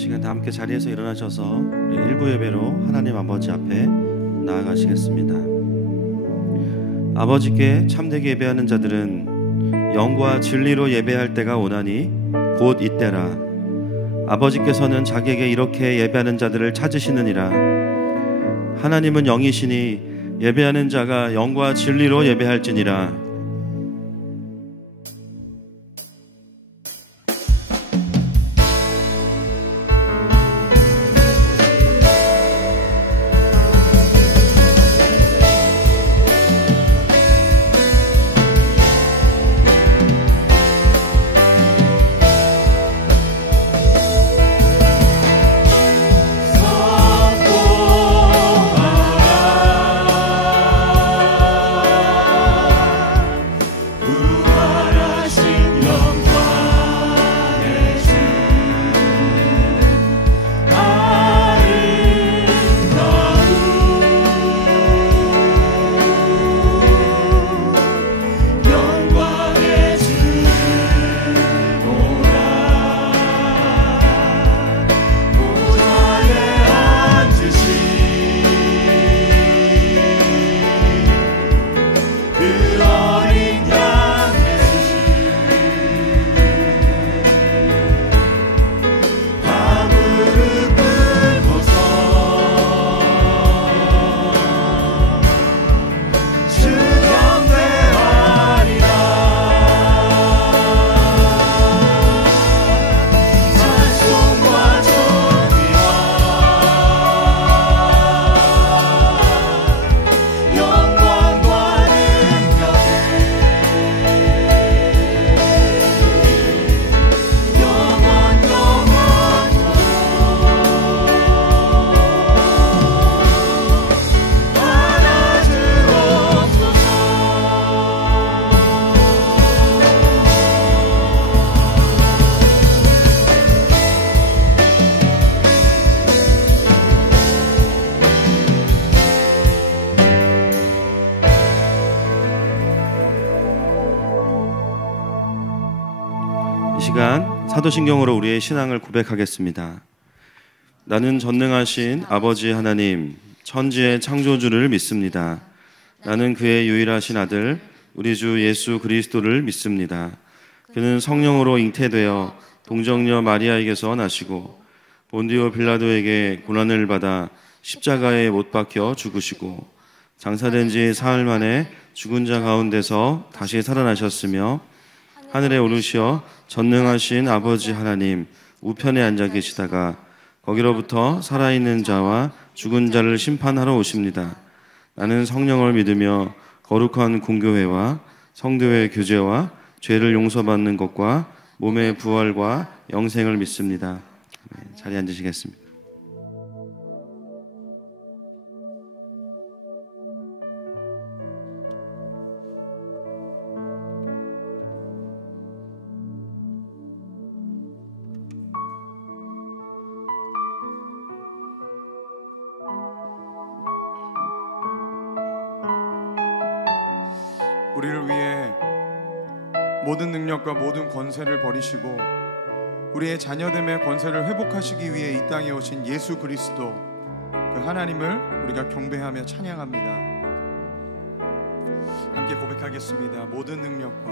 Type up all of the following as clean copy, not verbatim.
시간 다 함께 자리에서 일어나셔서 우리 일부 예배로 하나님 아버지 앞에 나아가시겠습니다. 아버지께 참되게 예배하는 자들은 영과 진리로 예배할 때가 오나니 곧 이때라. 아버지께서는 자기에게 이렇게 예배하는 자들을 찾으시느니라. 하나님은 영이시니 예배하는 자가 영과 진리로 예배할지니라. 이 시간 사도신경으로 우리의 신앙을 고백하겠습니다. 나는 전능하신 아버지 하나님, 천지의 창조주를 믿습니다. 나는 그의 유일하신 아들, 우리 주 예수 그리스도를 믿습니다. 그는 성령으로 잉태되어 동정녀 마리아에게서 나시고 본디오 빌라도에게 고난을 받아 십자가에 못 박혀 죽으시고 장사된 지 사흘 만에 죽은 자 가운데서 다시 살아나셨으며 하늘에 오르시어 전능하신 아버지 하나님 우편에 앉아 계시다가 거기로부터 살아있는 자와 죽은 자를 심판하러 오십니다. 나는 성령을 믿으며 거룩한 공교회와 성도의 교제와 죄를 용서받는 것과 몸의 부활과 영생을 믿습니다. 자리에 앉으시겠습니다. 우리를 위해 모든 능력과 모든 권세를 버리시고 우리의 자녀됨의 권세를 회복하시기 위해 이 땅에 오신 예수 그리스도 그 하나님을 우리가 경배하며 찬양합니다. 함께 고백하겠습니다. 모든 능력과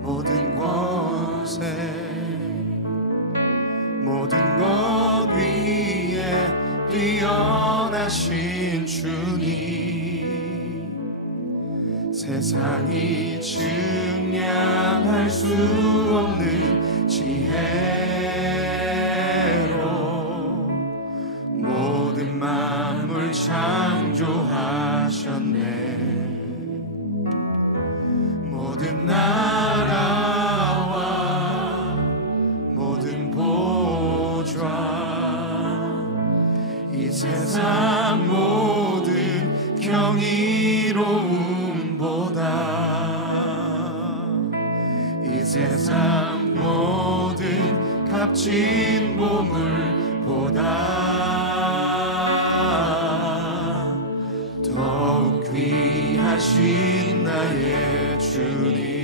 모든 권세 모든 것 위에 뛰어나신 주님, 세상이 측량할 수 없는 지혜로 모든 만물 창조하셨네. 모든 나라와 모든 보좌 이 세상 모든 경이로움보다 이 세상 모든 값진 보물보다 더욱 귀하신 나의 주님.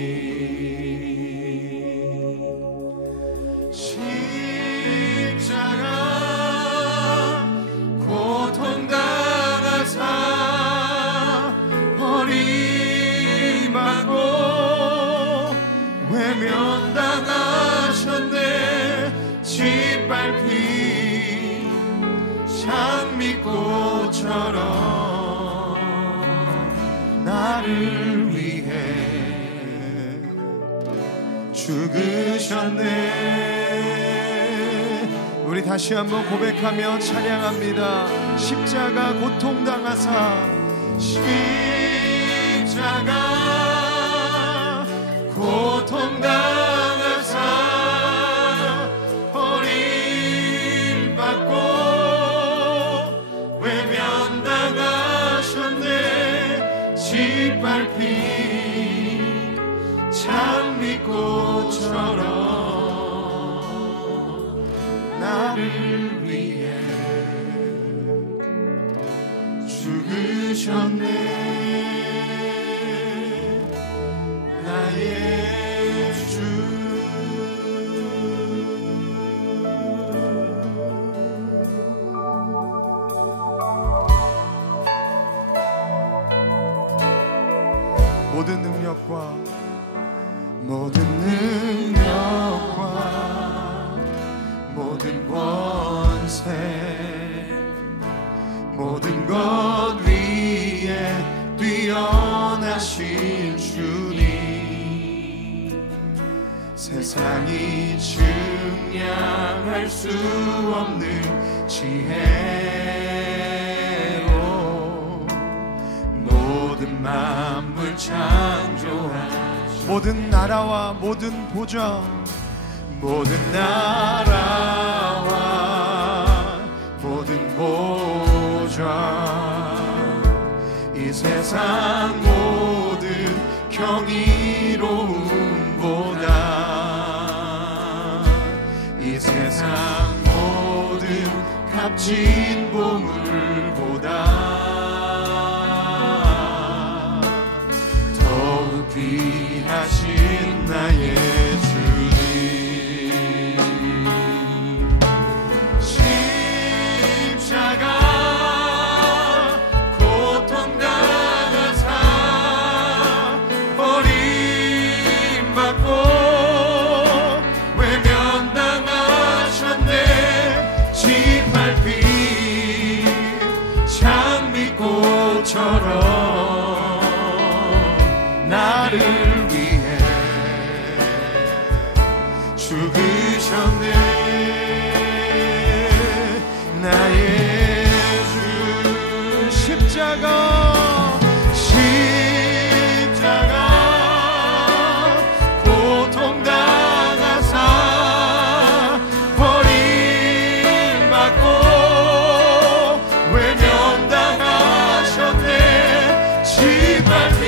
나를 위해 죽으셨네. 우리 다시 한번 고백하며 찬양합니다. 십자가 고통당하사, 십자가 고통당하사 버림받고 외면당하셨네. 짓밟힌 장미꽃처럼 나를 위해 죽으셨네. 나의 주. 모든 능력과 모든 권세, 모든 것 위에 뛰어나신 주님, 세상이 증량할 수 없는 지혜로 모든 만물 창조하신, 모든 나라와 모든 보좌, 모든 나라와 모든 보좌, 이 세상 모든 경이로움보다, 이 세상 모든 값진 보물보다 더욱 귀하신 나의 주님. 십자가 고통당하사 버림받고 외면당하셨네. 짓밟힌 장미꽃처럼 나를 위해 죽으셨네. 나의 주. 십자가 고통당하사 버림받고 외면당하셨네. 짓밟힌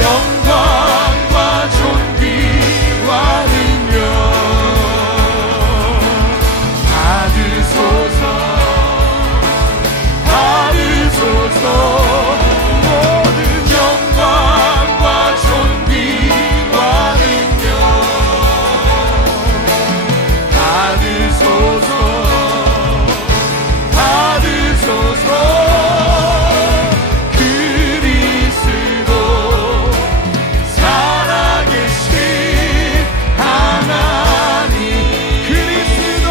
영광과 존귀와 능력 받으소서. 모든 영광과 존귀와 능력 받으소서. 그리스도 살아계신 하나님. 그리스도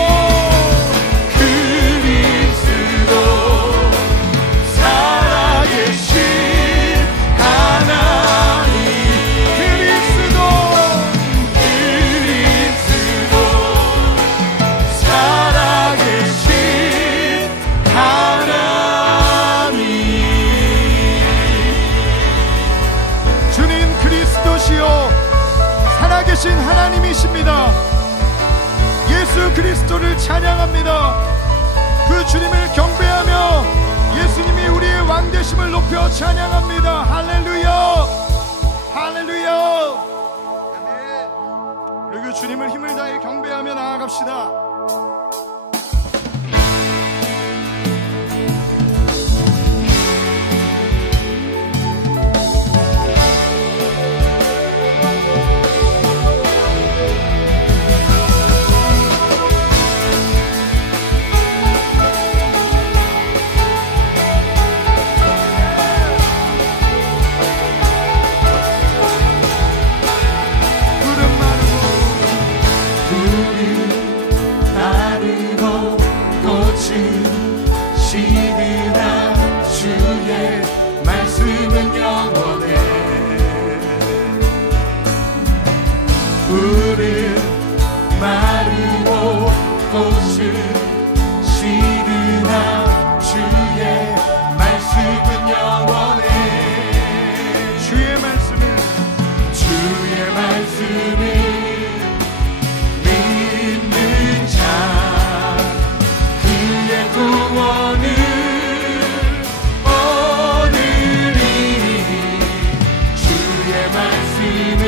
살아계신 하나님. 그리스도 살아계신 하나님. 주님 그리스도시요 살아계신 하나님이십니다. 예수 그리스도를 찬양합니다. 그 주님을 경배하며 예수님이 우리의 왕되심을 높여 찬양합니다. 할렐루야, 할렐루야. 아멘. 우리 그 주님을 힘을 다해 경배하며 나아갑시다. 시드나 주의 말씀은 영원해. 푸른 마르고 꽃은 시드나 주의 말씀은 영원해. 주의 말씀을 믿는 자 그의 구원을 얻으리. 주의 말씀을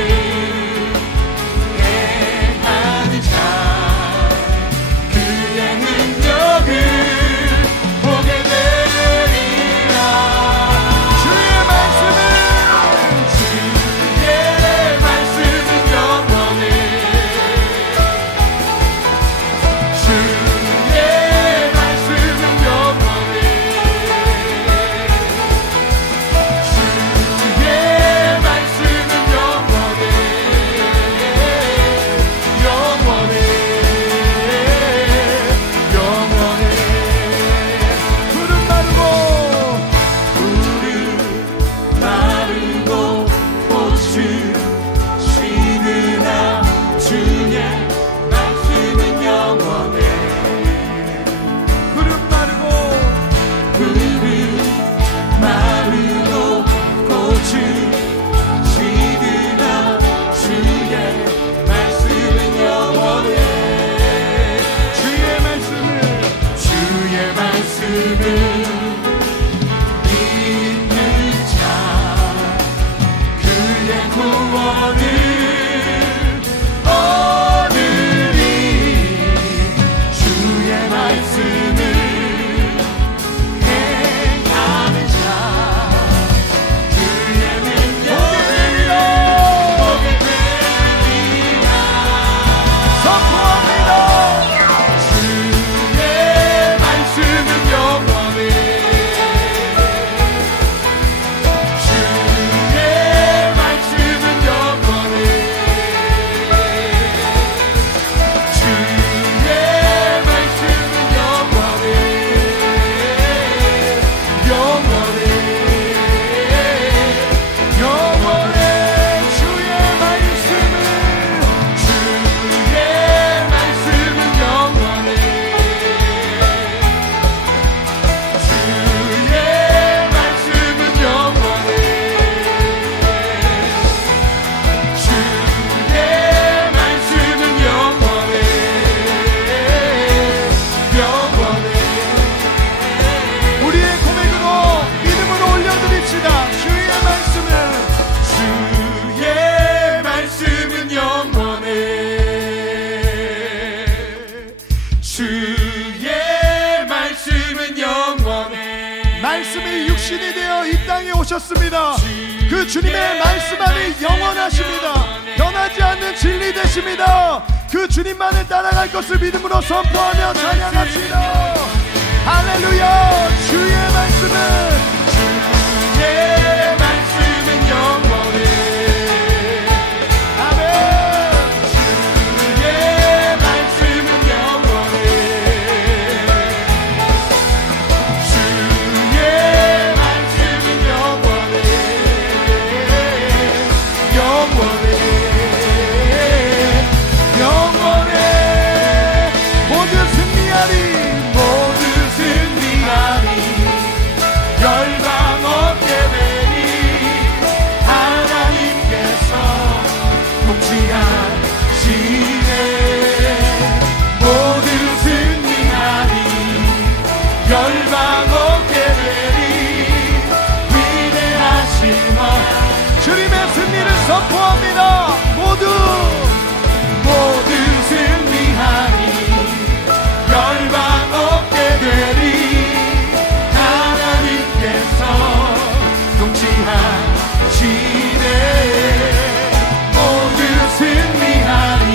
행하는 자 그의 능력을 보게 되리라. 주의 말씀을 그 주님의 말씀 안에 영원하십니다. 변하지 않는 진리 되십니다. 그 주님만을 따라갈 것을 믿음으로 선포하며 찬양합시다. 할렐루야. 주의 말씀은 영원해. 아멘. 주의 말씀은 영원해. 주의 말씀은 영원해. 영원해. 영원해. 모두 승리하리. 모두 승리하리. 열방 얻게 되니 하나님께서 통치하시네. 모두 승리하리. 열방 얻게 되니 위대하시마. 주님의 승리를 선포합니다. 모두 승리하리. 열방 얻게 되니 하나님께서 통치하시네. 모두 승리하리.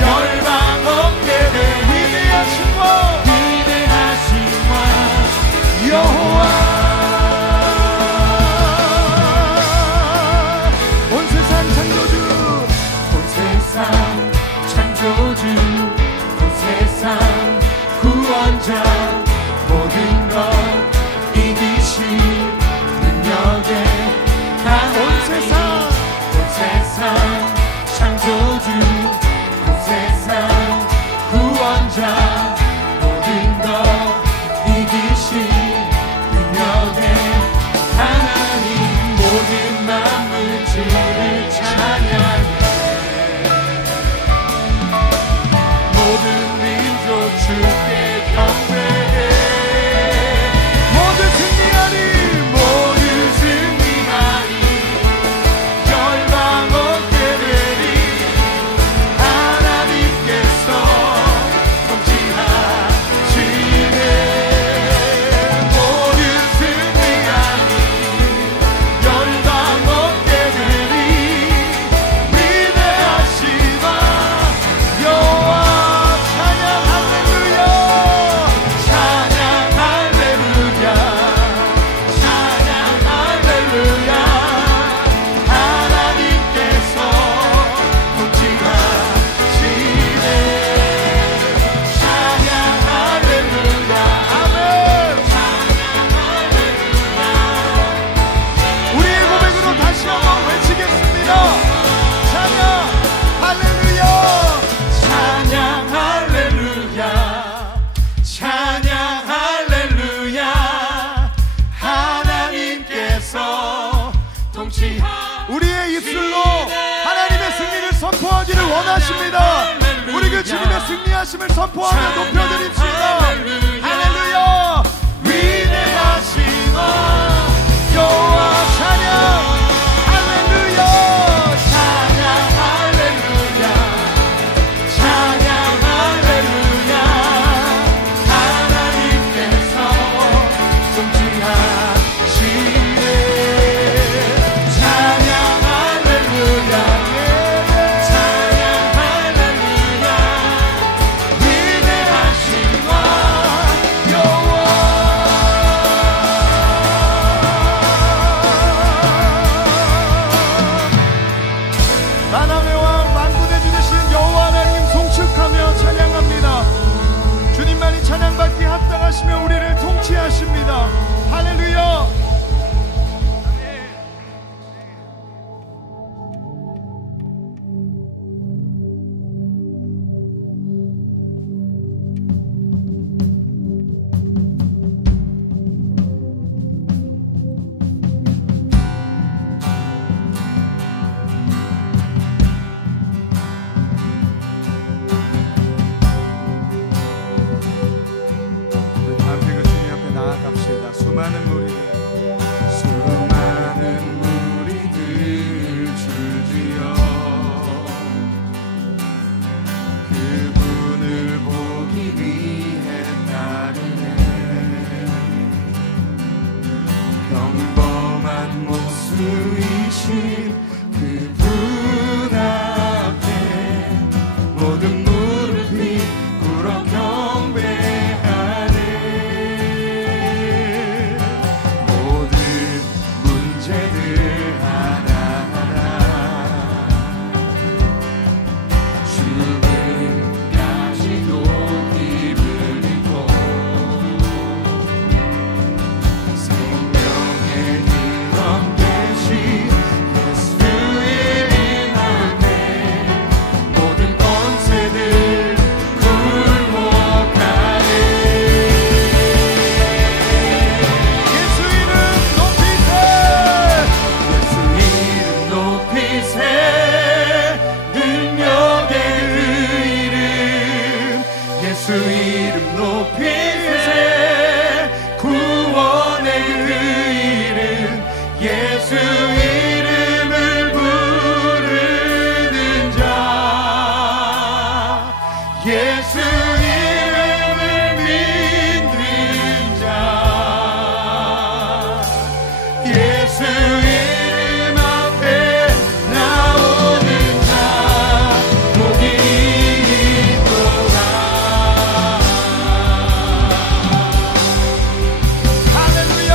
열방 얻게 되니 위대하신 왕 여호와. 온 세상 창조주. 온 세상 창조주. 온 세상 구원자. 모든 것 이기신 능력에 강한 온 세상 창조주. 온 세상 구원자. 모든 것 이기신 능력에 하나님. 모든 만물들을 찬양해. 모든 민족 주께 경배해. 모두 승리하리. 모두 승리하리. 열방 얻게 되리. 하나님께서 통치하시네. 모두 승리하리. 열방 얻게 되리. 위대하시다 여호와. 찬양 할렐루야. 찬양 할렐루야. 찬양 할렐루야. 하나님께서 통치하시네. 찬양 할렐루야. 아멘. 찬양 할렐루야. 우리의 고백으로 다시 한번 외치겠습니다. 찬양 할렐루야. 찬양 할렐루야. 찬양 할렐루야. 하나님께서 우리의 입술로 하나님의 승리를 선포하기를 원하십니다. 우리 그 주님의 승리하심을 선포하며 높여드립시다. 할렐루야. 위대하신 왕 여호와. 찬양 할렐루야. 찬양 할렐루야. 찬양 할렐루야. 하나님께서 통치하시네. 찬양 할렐루야. 찬양 할렐루야. 위대하신 왕 여호와. 이름을 부르는 자, 예수 이름을 믿는 자, 예수 이름 앞에 나오는 자 복이 있도다. 할렐루야.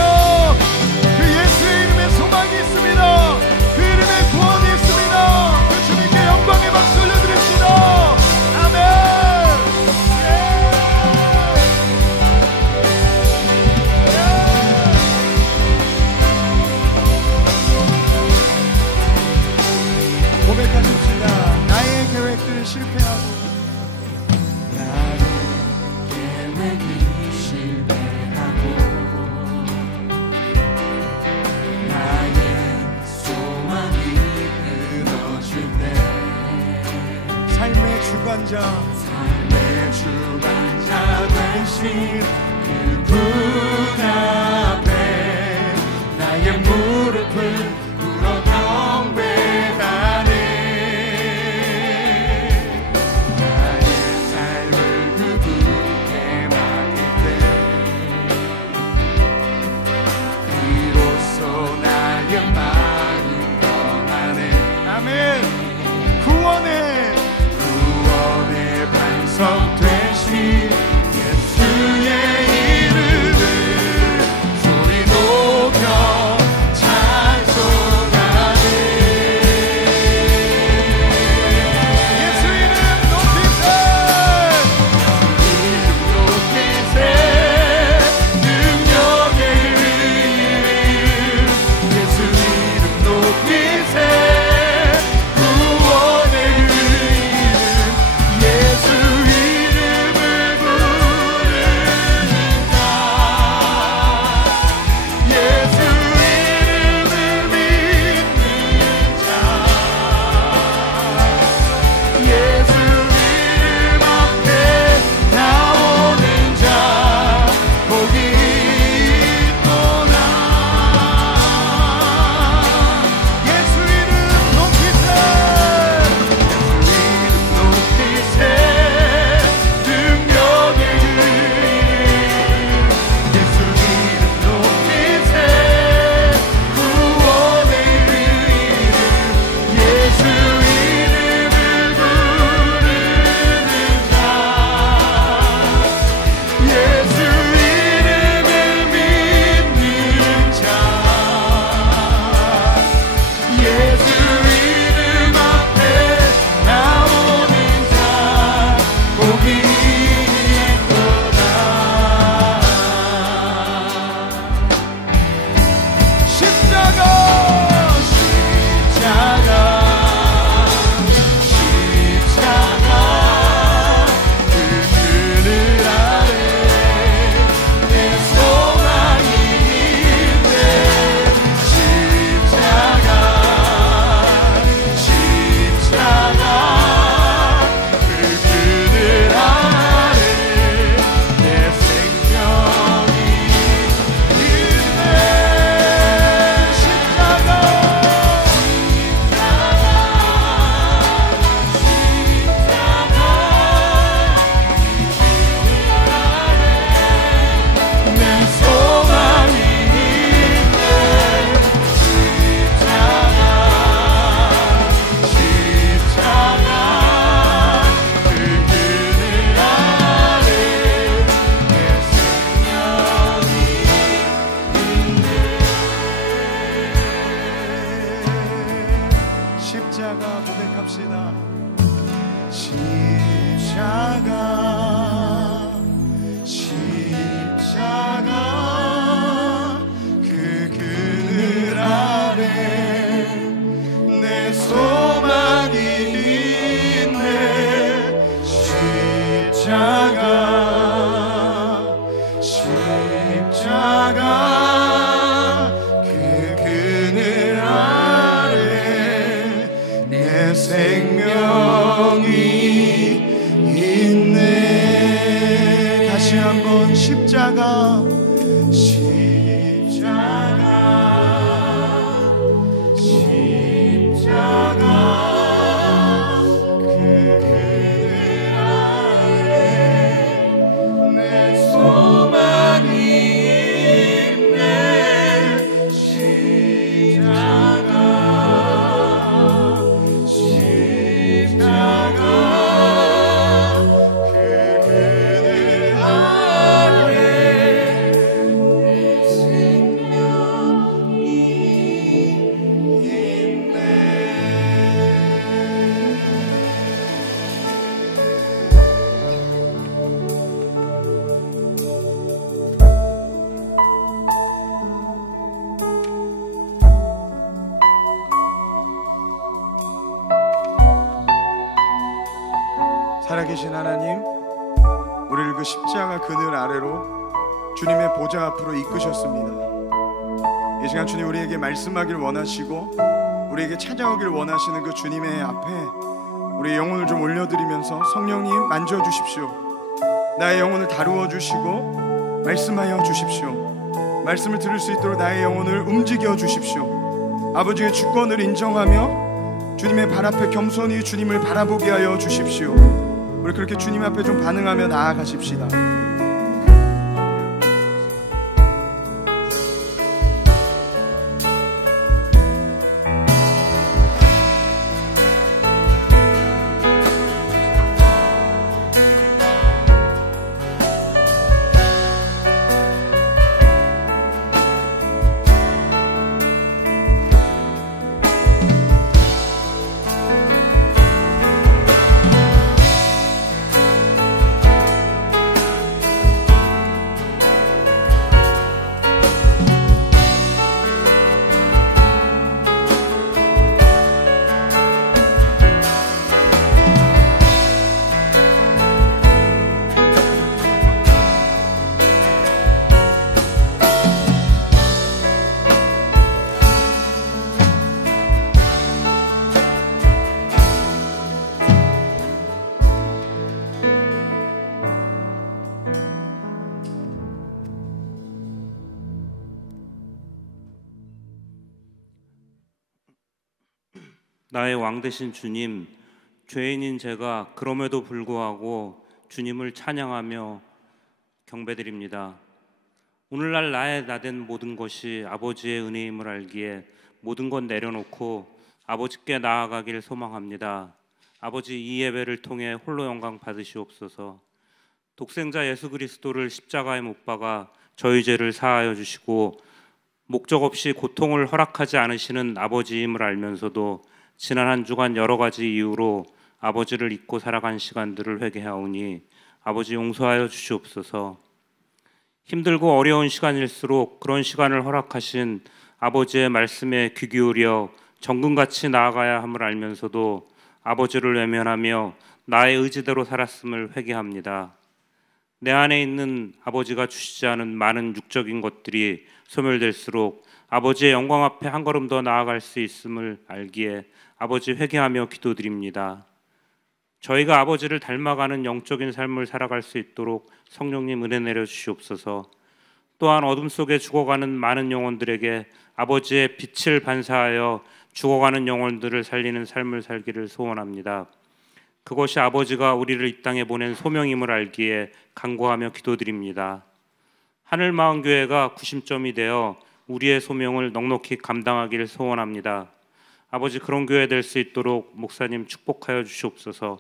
그 예수 이름에 소망이 있습니다. 그 이름에 구원이 있습니다. 그 주님께 영광의 박수 올려드립시다. 아멘. 고백하십시다. 나의 계획들 실패하고, 나의 계획이 실패하고 나의 소망이 끊어질 때 삶의 주관자, 삶의 주관자 되신 그분 앞에 나의 무릎을 꿇어 경배하네. 나의 삶을 그분께 맡길 때 비로소 나의 마음 평안해. 아멘. 구원의 반석 되신 예수의 이름을 소리 높여 찬송하네. 예수 이름 높이세. 이름 높이세. 능력의 이름 예수 이름 높이세. 구원의 이름 예수 이름을 부르는 자, 예수 이름을 믿는 자, 예수 이름 앞에 나오는 자 복이 있도다. 예수 이름 높이세. 이름 높이세. 능력의 이름 예수 이름 높이세. 구원의 이름 예수 이름을 부르는 자, 예수 이름을 믿는 자, 예수 이름 앞에 나오는 자 복이 있도다. 십자가, 십자가 그 그늘 아래 내 소망이 있네. 십자가 그 그늘 아래 내 생명이 있네. 십자가, 내 소망이 있네. 십자가 그 그늘 아래 내 생명이 십자가 고백합시다. 십자가 그 그늘 아래 내 소망이 있네. 십자가 그 그늘 아래 내 생명이 있네. 살아계신 하나님, 우리를 그 십자가 그늘 아래로 주님의 보좌 앞으로 이끄셨습니다. 이 시간 주님 우리에게 말씀하길 원하시고 우리에게 찾아오길 원하시는 그 주님의 앞에 우리의 영혼을 좀 올려드리면서 성령님 만져주십시오. 나의 영혼을 다루어 주시고 말씀하여 주십시오. 말씀을 들을 수 있도록 나의 영혼을 움직여 주십시오. 아버지의 주권을 인정하며 주님의 발 앞에 겸손히 주님을 바라보게 하여 주십시오. 우리 그렇게 주님 앞에 좀 반응하며 나아가십시다. 나의 왕 되신 주님, 죄인인 제가 그럼에도 불구하고 주님을 찬양하며 경배드립니다. 오늘날 나의 나된 모든 것이 아버지의 은혜임을 알기에 모든 것 내려놓고 아버지께 나아가길 소망합니다. 아버지, 이 예배를 통해 홀로 영광 받으시옵소서. 독생자 예수 그리스도를 십자가에 못 박아 저희 죄를 사하여 주시고 목적 없이 고통을 허락하지 않으시는 아버지임을 알면서도 지난 한 주간 여러 가지 이유로 아버지를 잊고 살아간 시간들을 회개하오니 아버지 용서하여 주시옵소서. 힘들고 어려운 시간일수록 그런 시간을 허락하신 아버지의 말씀에 귀 기울여 정금같이 나아가야 함을 알면서도 아버지를 외면하며 나의 의지대로 살았음을 회개합니다. 내 안에 있는 아버지가 주시지 않은 많은 육적인 것들이 소멸될수록 아버지의 영광 앞에 한 걸음 더 나아갈 수 있음을 알기에 아버지 회개하며 기도드립니다. 저희가 아버지를 닮아가는 영적인 삶을 살아갈 수 있도록 성령님 은혜 내려 주시옵소서. 또한 어둠 속에 죽어가는 많은 영혼들에게 아버지의 빛을 반사하여 죽어가는 영혼들을 살리는 삶을 살기를 소원합니다. 그것이 아버지가 우리를 이 땅에 보낸 소명임을 알기에 간구하며 기도드립니다. 하늘마음교회가 구심점이 되어 우리의 소명을 넉넉히 감당하기를 소원합니다. 아버지, 그런 교회 될 수 있도록 목사님 축복하여 주시옵소서.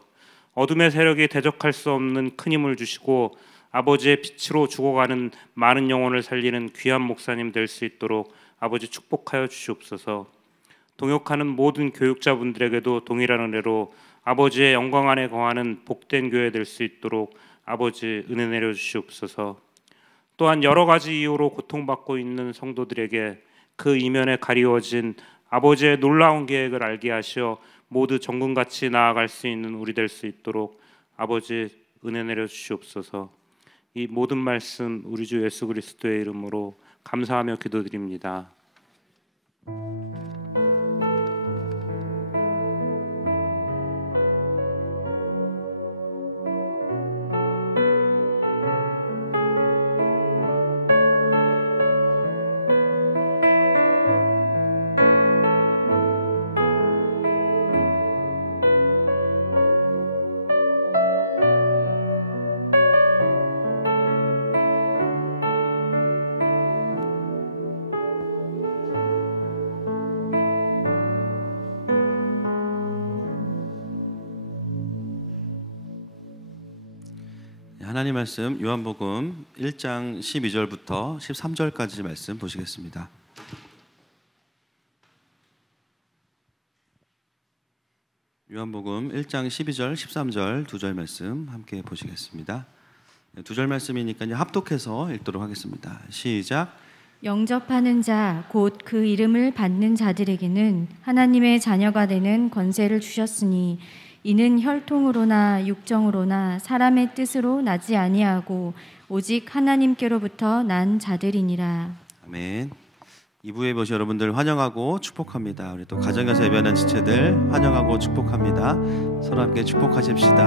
어둠의 세력이 대적할 수 없는 큰 힘을 주시고 아버지의 빛으로 죽어가는 많은 영혼을 살리는 귀한 목사님 될 수 있도록 아버지 축복하여 주시옵소서. 동역하는 모든 교육자분들에게도 동일한 은혜로 아버지의 영광 안에 거하는 복된 교회 될 수 있도록 아버지 은혜 내려 주시옵소서. 또한 여러 가지 이유로 고통받고 있는 성도들에게 그 이면에 가리워진 아버지의 놀라운 계획을 알게 하시어 모두 정금같이 나아갈 수 있는 우리 될 수 있도록 아버지 은혜 내려 주시옵소서. 이 모든 말씀 우리 주 예수 그리스도의 이름으로 감사하며 기도드립니다. 하나님 말씀 요한복음 1장 12절부터 13절까지 말씀 보시겠습니다. 요한복음 1장 12절, 13절 두 절 말씀 함께 보시겠습니다. 두 절 말씀이니까 이제 합독해서 읽도록 하겠습니다. 시작. 영접하는 자, 곧 그 이름을 받는 자들에게는 하나님의 자녀가 되는 권세를 주셨으니 이는 혈통으로나 육정으로나 사람의 뜻으로 나지 아니하고 오직 하나님께로부터 난 자들이니라. 아멘. 2부 예배 오신 여러분들 환영하고 축복합니다. 우리 또 가정에서 예배하는 지체들 환영하고 축복합니다. 서로 함께 축복하십시다.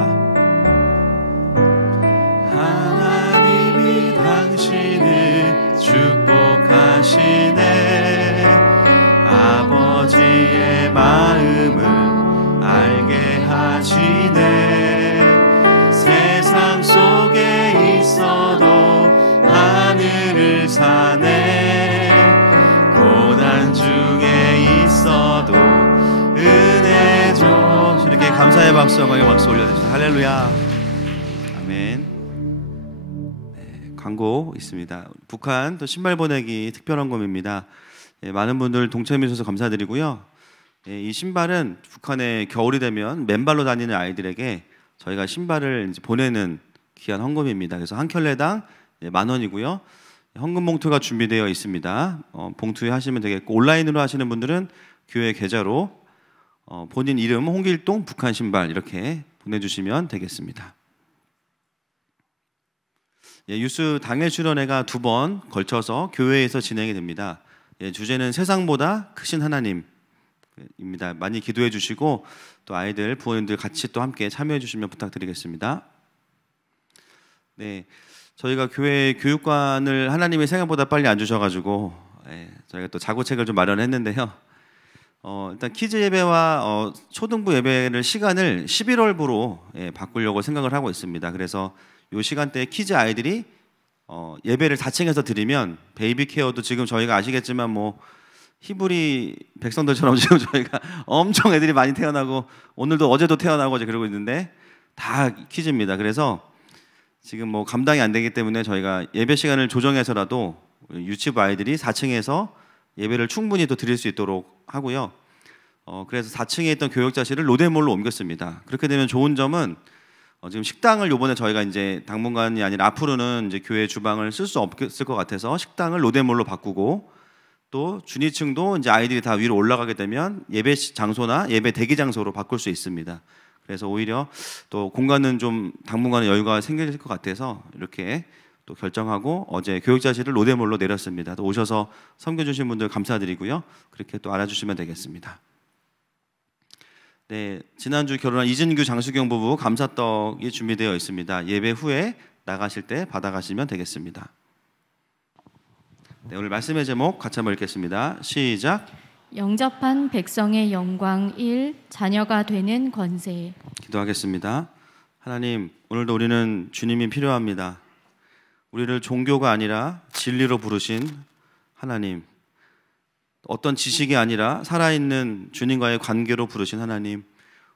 하나님이 당신을 축복하시네. 아버지의 마음을 알게 하시네. 세상 속에 있어도 하늘을 사네. 고난 중에 있어도 은혜 줘. 이렇게 감사의 박수, 영광의 박수 올려주세요. 할렐루야. 아멘. 네, 광고 있습니다. 북한 또 신발 보내기 특별헌금입니다. 네, 많은 분들 동참해 주셔서 감사드리고요. 네, 이 신발은 북한에 겨울이 되면 맨발로 다니는 아이들에게 저희가 신발을 이제 보내는 귀한 헌금입니다. 그래서 한 켤레당 10,000원이고요. 헌금 봉투가 준비되어 있습니다. 봉투에 하시면 되겠고, 온라인으로 하시는 분들은 교회 계좌로 본인 이름 홍길동 북한 신발 이렇게 보내주시면 되겠습니다. 예, 유스 당일 수련회가 2번 걸쳐서 교회에서 진행이 됩니다. 예, 주제는 세상보다 크신 하나님입니다. 많이 기도해 주시고 또 아이들 부모님들 같이 또 함께 참여해 주시면 부탁드리겠습니다. 네, 저희가 교회 교육관을 하나님이 생각보다 빨리 안 주셔가지고 저희가 또 자구책을 좀 마련했는데요. 일단 키즈 예배와 초등부 예배를 시간을 11월부로 바꾸려고 생각을 하고 있습니다. 그래서 이 시간대에 키즈 아이들이 예배를 4층에서 드리면 베이비 케어도 지금 저희가 아시겠지만 뭐 히브리 백성들처럼 지금 저희가 엄청 애들이 많이 태어나고 오늘도 어제도 태어나고 이제 그러고 있는데 다 키즈입니다. 그래서 지금 뭐 감당이 안 되기 때문에 저희가 예배 시간을 조정해서라도 유치부 아이들이 4층에서 예배를 충분히 또 드릴 수 있도록 하고요. 그래서 4층에 있던 교육자실을 로데몰로 옮겼습니다. 그렇게 되면 좋은 점은 지금 식당을 요번에 저희가 이제 당분간이 아니라 앞으로는 이제 교회 주방을 쓸 수 없을 것 같아서 식당을 로데몰로 바꾸고 또 준위층도 이제 아이들이 다 위로 올라가게 되면 예배 장소나 예배 대기 장소로 바꿀 수 있습니다. 그래서 오히려 또 공간은 좀 당분간은 여유가 생길 것 같아서 이렇게 또 결정하고 어제 교육자실을 로데몰로 내렸습니다. 또 오셔서 섬겨주신 분들 감사드리고요. 그렇게 또 알아주시면 되겠습니다. 네, 지난주 결혼한 이진규 장수경 부부 감사떡이 준비되어 있습니다. 예배 후에 나가실 때 받아가시면 되겠습니다. 네, 오늘 말씀의 제목 같이 한번 읽겠습니다. 시작. 영접한 백성의 영광 1. 자녀가 되는 권세. 기도하겠습니다. 하나님, 오늘도 우리는 주님이 필요합니다. 우리를 종교가 아니라 진리로 부르신 하나님, 어떤 지식이 아니라 살아있는 주님과의 관계로 부르신 하나님,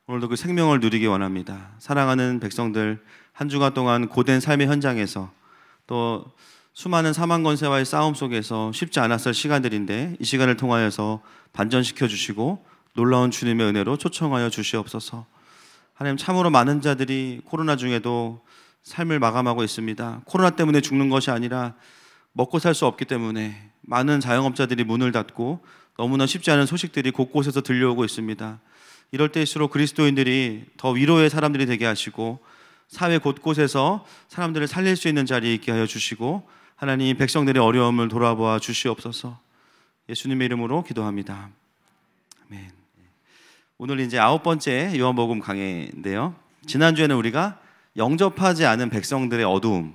오늘도 그 생명을 누리기 원합니다. 사랑하는 백성들, 한 주간 동안 고된 삶의 현장에서 또 수많은 사망 권세와의 싸움 속에서 쉽지 않았을 시간들인데 이 시간을 통하여서 반전시켜 주시고 놀라운 주님의 은혜로 초청하여 주시옵소서. 하나님, 참으로 많은 자들이 코로나 중에도 삶을 마감하고 있습니다. 코로나 때문에 죽는 것이 아니라 먹고 살 수 없기 때문에 많은 자영업자들이 문을 닫고 너무나 쉽지 않은 소식들이 곳곳에서 들려오고 있습니다. 이럴 때일수록 그리스도인들이 더 위로의 사람들이 되게 하시고 사회 곳곳에서 사람들을 살릴 수 있는 자리에 있게 하여 주시고 하나님, 백성들의 어려움을 돌아보아 주시옵소서. 예수님의 이름으로 기도합니다. 아멘. 오늘 이제 9번째 요한복음 강해인데요. 지난주에는 우리가 영접하지 않은 백성들의 어두움,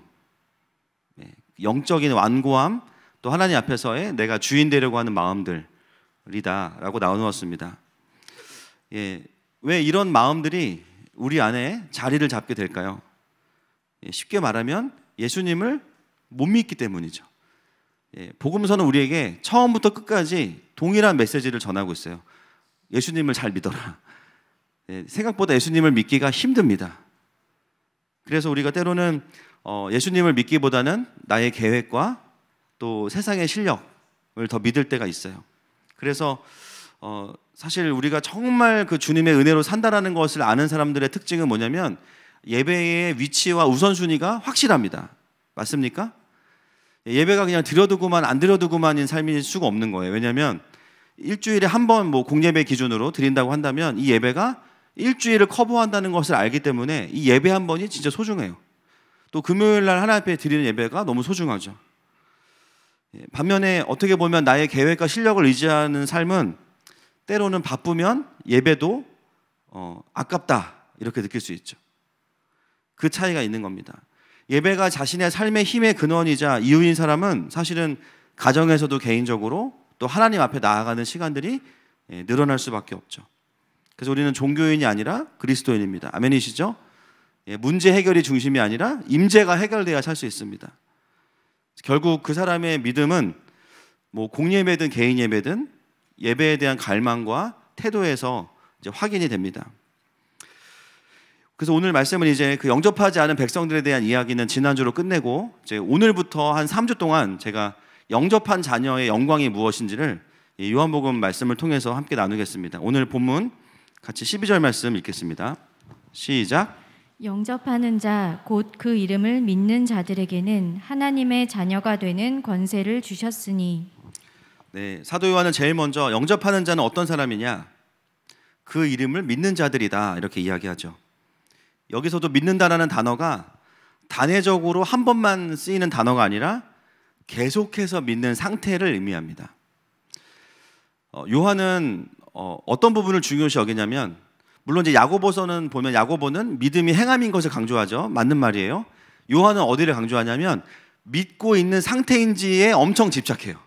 영적인 완고함, 또 하나님 앞에서의 내가 주인 되려고 하는 마음들이다라고 나누었습니다. 왜 이런 마음들이 우리 안에 자리를 잡게 될까요? 쉽게 말하면 예수님을 못 믿기 때문이죠. 복음서는 우리에게 처음부터 끝까지 동일한 메시지를 전하고 있어요. 예수님을 잘 믿어라. 생각보다 예수님을 믿기가 힘듭니다. 그래서 우리가 때로는 예수님을 믿기보다는 나의 계획과 또 세상의 실력을 더 믿을 때가 있어요. 그래서 사실 우리가 정말 그 주님의 은혜로 산다라는 것을 아는 사람들의 특징은 뭐냐면 예배의 위치와 우선순위가 확실합니다. 맞습니까? 예배가 그냥 드려두고만 안 드려두고만인 삶일 수가 없는 거예요. 왜냐하면 일주일에 한 번 뭐 공예배 기준으로 드린다고 한다면 이 예배가 일주일을 커버한다는 것을 알기 때문에 이 예배 한 번이 진짜 소중해요. 또 금요일 날 하나님 앞에 드리는 예배가 너무 소중하죠. 반면에 어떻게 보면 나의 계획과 실력을 의지하는 삶은 때로는 바쁘면 예배도 아깝다 이렇게 느낄 수 있죠. 그 차이가 있는 겁니다. 예배가 자신의 삶의 힘의 근원이자 이유인 사람은 사실은 가정에서도 개인적으로 또 하나님 앞에 나아가는 시간들이 늘어날 수밖에 없죠. 그래서 우리는 종교인이 아니라 그리스도인입니다. 아멘이시죠? 문제 해결이 중심이 아니라 임재가 해결돼야 살 수 있습니다. 결국 그 사람의 믿음은 뭐 공예배든 개인 예배든 예배에 대한 갈망과 태도에서 이제 확인이 됩니다. 그래서 오늘 말씀은 이제 그 영접하지 않은 백성들에 대한 이야기는 지난주로 끝내고 이제 오늘부터 한 3주 동안 제가 영접한 자녀의 영광이 무엇인지를 요한복음 말씀을 통해서 함께 나누겠습니다. 오늘 본문 같이 12절 말씀 읽겠습니다. 시작. 영접하는 자 곧 그 이름을 믿는 자들에게는 하나님의 자녀가 되는 권세를 주셨으니. 네, 사도 요한은 제일 먼저 영접하는 자는 어떤 사람이냐? 그 이름을 믿는 자들이다 이렇게 이야기하죠. 여기서도 믿는다라는 단어가 단회적으로 한 번만 쓰이는 단어가 아니라 계속해서 믿는 상태를 의미합니다. 요한은 어떤 부분을 중요시 여기냐면, 물론 이제 야고보서는 보면 야고보는 믿음이 행함인 것을 강조하죠. 맞는 말이에요. 요한은 어디를 강조하냐면 믿고 있는 상태인지에 엄청 집착해요.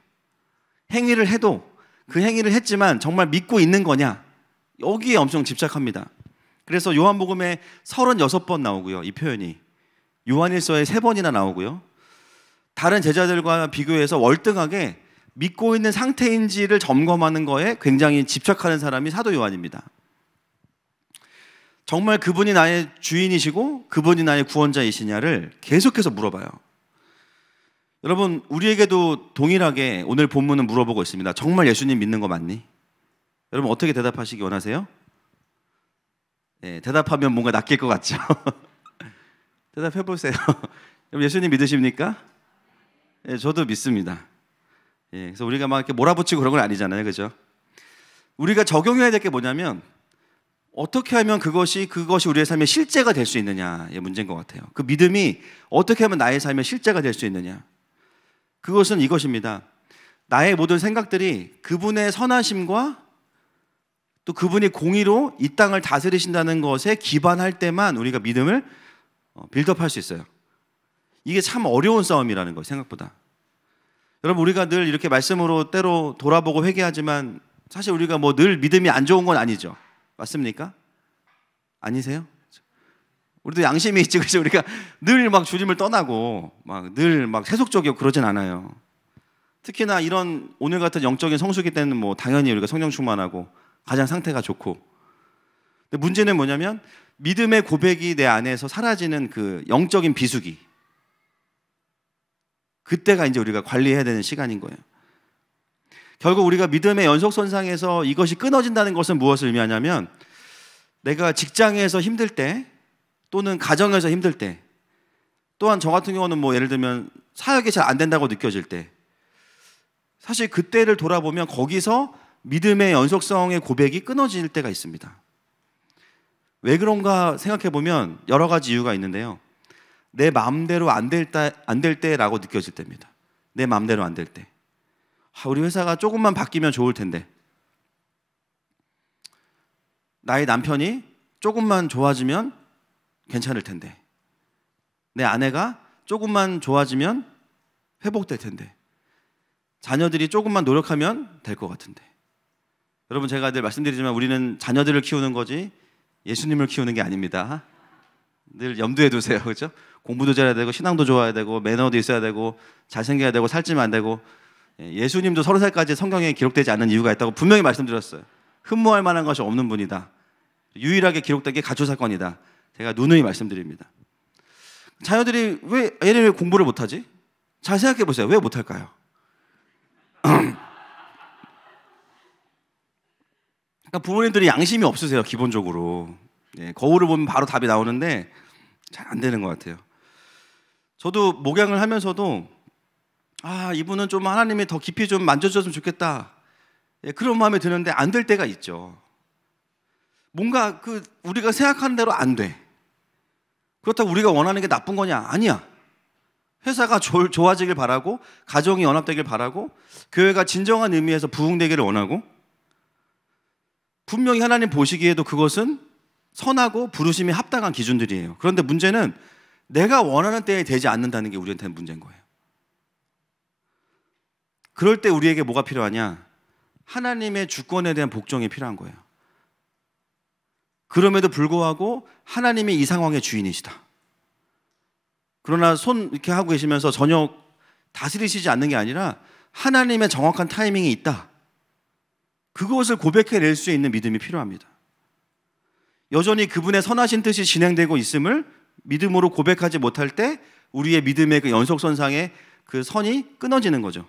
행위를 해도 그 행위를 했지만 정말 믿고 있는 거냐, 여기에 엄청 집착합니다. 그래서 요한복음에 36번 나오고요. 이 표현이 요한일서에 3번이나 나오고요. 다른 제자들과 비교해서 월등하게 믿고 있는 상태인지를 점검하는 거에 굉장히 집착하는 사람이 사도 요한입니다. 정말 그분이 나의 주인이시고 그분이 나의 구원자이시냐를 계속해서 물어봐요. 여러분, 우리에게도 동일하게 오늘 본문은 물어보고 있습니다. 정말 예수님 믿는 거 맞니? 여러분 어떻게 대답하시기 원하세요? 네, 대답하면 뭔가 낚일 것 같죠? 대답해 보세요. 여러분 예수님 믿으십니까? 네, 저도 믿습니다. 예, 그래서 우리가 막 이렇게 몰아붙이고 그런 건 아니잖아요, 그죠? 우리가 적용해야 될 게 뭐냐면 어떻게 하면 그것이 우리의 삶의 실제가 될 수 있느냐의 문제인 것 같아요. 그 믿음이 어떻게 하면 나의 삶의 실제가 될 수 있느냐. 그것은 이것입니다. 나의 모든 생각들이 그분의 선하심과 또 그분이 공의로 이 땅을 다스리신다는 것에 기반할 때만 우리가 믿음을 빌드업할 수 있어요. 이게 참 어려운 싸움이라는 거예요, 생각보다. 여러분, 우리가 늘 이렇게 말씀으로 때로 돌아보고 회개하지만 사실 우리가 뭐 늘 믿음이 안 좋은 건 아니죠. 맞습니까? 아니세요? 우리도 양심이 있지, 그죠? 우리가 늘 막 주님을 떠나고 늘 세속적이고 그러진 않아요. 특히나 이런 오늘 같은 영적인 성수기 때는 뭐 당연히 우리가 성령 충만하고 가장 상태가 좋고. 근데 문제는 뭐냐면 믿음의 고백이 내 안에서 사라지는 그 영적인 비수기, 그때가 이제 우리가 관리해야 되는 시간인 거예요. 결국 우리가 믿음의 연속선상에서 이것이 끊어진다는 것은 무엇을 의미하냐면, 내가 직장에서 힘들 때 또는 가정에서 힘들 때, 또한 저 같은 경우는 뭐 예를 들면 사역이 잘 안 된다고 느껴질 때, 사실 그때를 돌아보면 거기서 믿음의 연속성의 고백이 끊어질 때가 있습니다. 왜 그런가 생각해 보면 여러 가지 이유가 있는데요. 내 마음대로 안 될 때라고 느껴질 때입니다. 내 마음대로 안 될 때. 우리 회사가 조금만 바뀌면 좋을 텐데, 나의 남편이 조금만 좋아지면 괜찮을 텐데, 내 아내가 조금만 좋아지면 회복될 텐데, 자녀들이 조금만 노력하면 될 것 같은데. 여러분, 제가 늘 말씀드리지만 우리는 자녀들을 키우는 거지 예수님을 키우는 게 아닙니다. 늘 염두에 두세요, 그렇죠? 공부도 잘해야 되고 신앙도 좋아야 되고 매너도 있어야 되고 잘생겨야 되고 살찌면 안 되고. 예수님도 30살까지 성경에 기록되지 않는 이유가 있다고 분명히 말씀드렸어요. 흠모할 만한 것이 없는 분이다. 유일하게 기록된 게 가초 사건이다. 제가 누누이 말씀드립니다. 자녀들이 얘네 왜 공부를 못하지? 잘 생각해 보세요. 왜 못할까요? 그러니까 부모님들이 양심이 없으세요, 기본적으로. 거울을 보면 바로 답이 나오는데 잘 안 되는 것 같아요. 저도 목양을 하면서도 이분은 좀 하나님이 더 깊이 좀 만져줬으면 좋겠다, 그런 마음이 드는데 안 될 때가 있죠. 뭔가 우리가 생각하는 대로 안 돼. 그렇다고 우리가 원하는 게 나쁜 거냐? 아니야. 회사가 좋아지길 바라고, 가정이 연합되길 바라고, 교회가 진정한 의미에서 부흥되기를 원하고, 분명히 하나님 보시기에도 그것은 선하고 부르심이 합당한 기준들이에요. 그런데 문제는 내가 원하는 때에 되지 않는다는 게 우리한테는 문제인 거예요. 그럴 때 우리에게 뭐가 필요하냐? 하나님의 주권에 대한 복종이 필요한 거예요. 그럼에도 불구하고 하나님이 이 상황의 주인이시다. 그러나 손 이렇게 하고 계시면서 전혀 다스리시지 않는 게 아니라 하나님의 정확한 타이밍이 있다. 그것을 고백해낼 수 있는 믿음이 필요합니다. 여전히 그분의 선하신 뜻이 진행되고 있음을 믿음으로 고백하지 못할 때 우리의 믿음의 그 연속선상의 그 선이 끊어지는 거죠.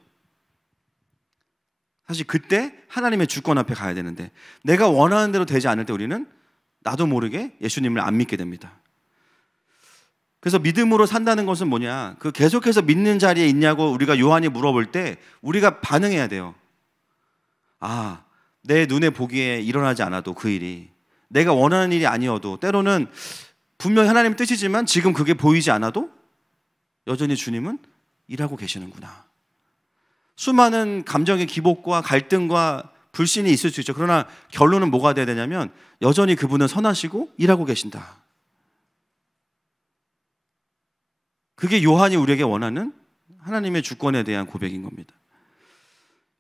사실 그때 하나님의 주권 앞에 가야 되는데 내가 원하는 대로 되지 않을 때 우리는 나도 모르게 예수님을 안 믿게 됩니다. 그래서 믿음으로 산다는 것은 뭐냐? 그 계속해서 믿는 자리에 있냐고 우리가 요한이 물어볼 때 우리가 반응해야 돼요. 아, 내 눈에 보기에 일어나지 않아도 그 일이, 내가 원하는 일이 아니어도, 때로는 분명히 하나님의 뜻이지만 지금 그게 보이지 않아도 여전히 주님은 일하고 계시는구나. 수많은 감정의 기복과 갈등과 불신이 있을 수 있죠. 그러나 결론은 뭐가 돼야 되냐면 여전히 그분은 선하시고 일하고 계신다. 그게 요한이 우리에게 원하는 하나님의 주권에 대한 고백인 겁니다.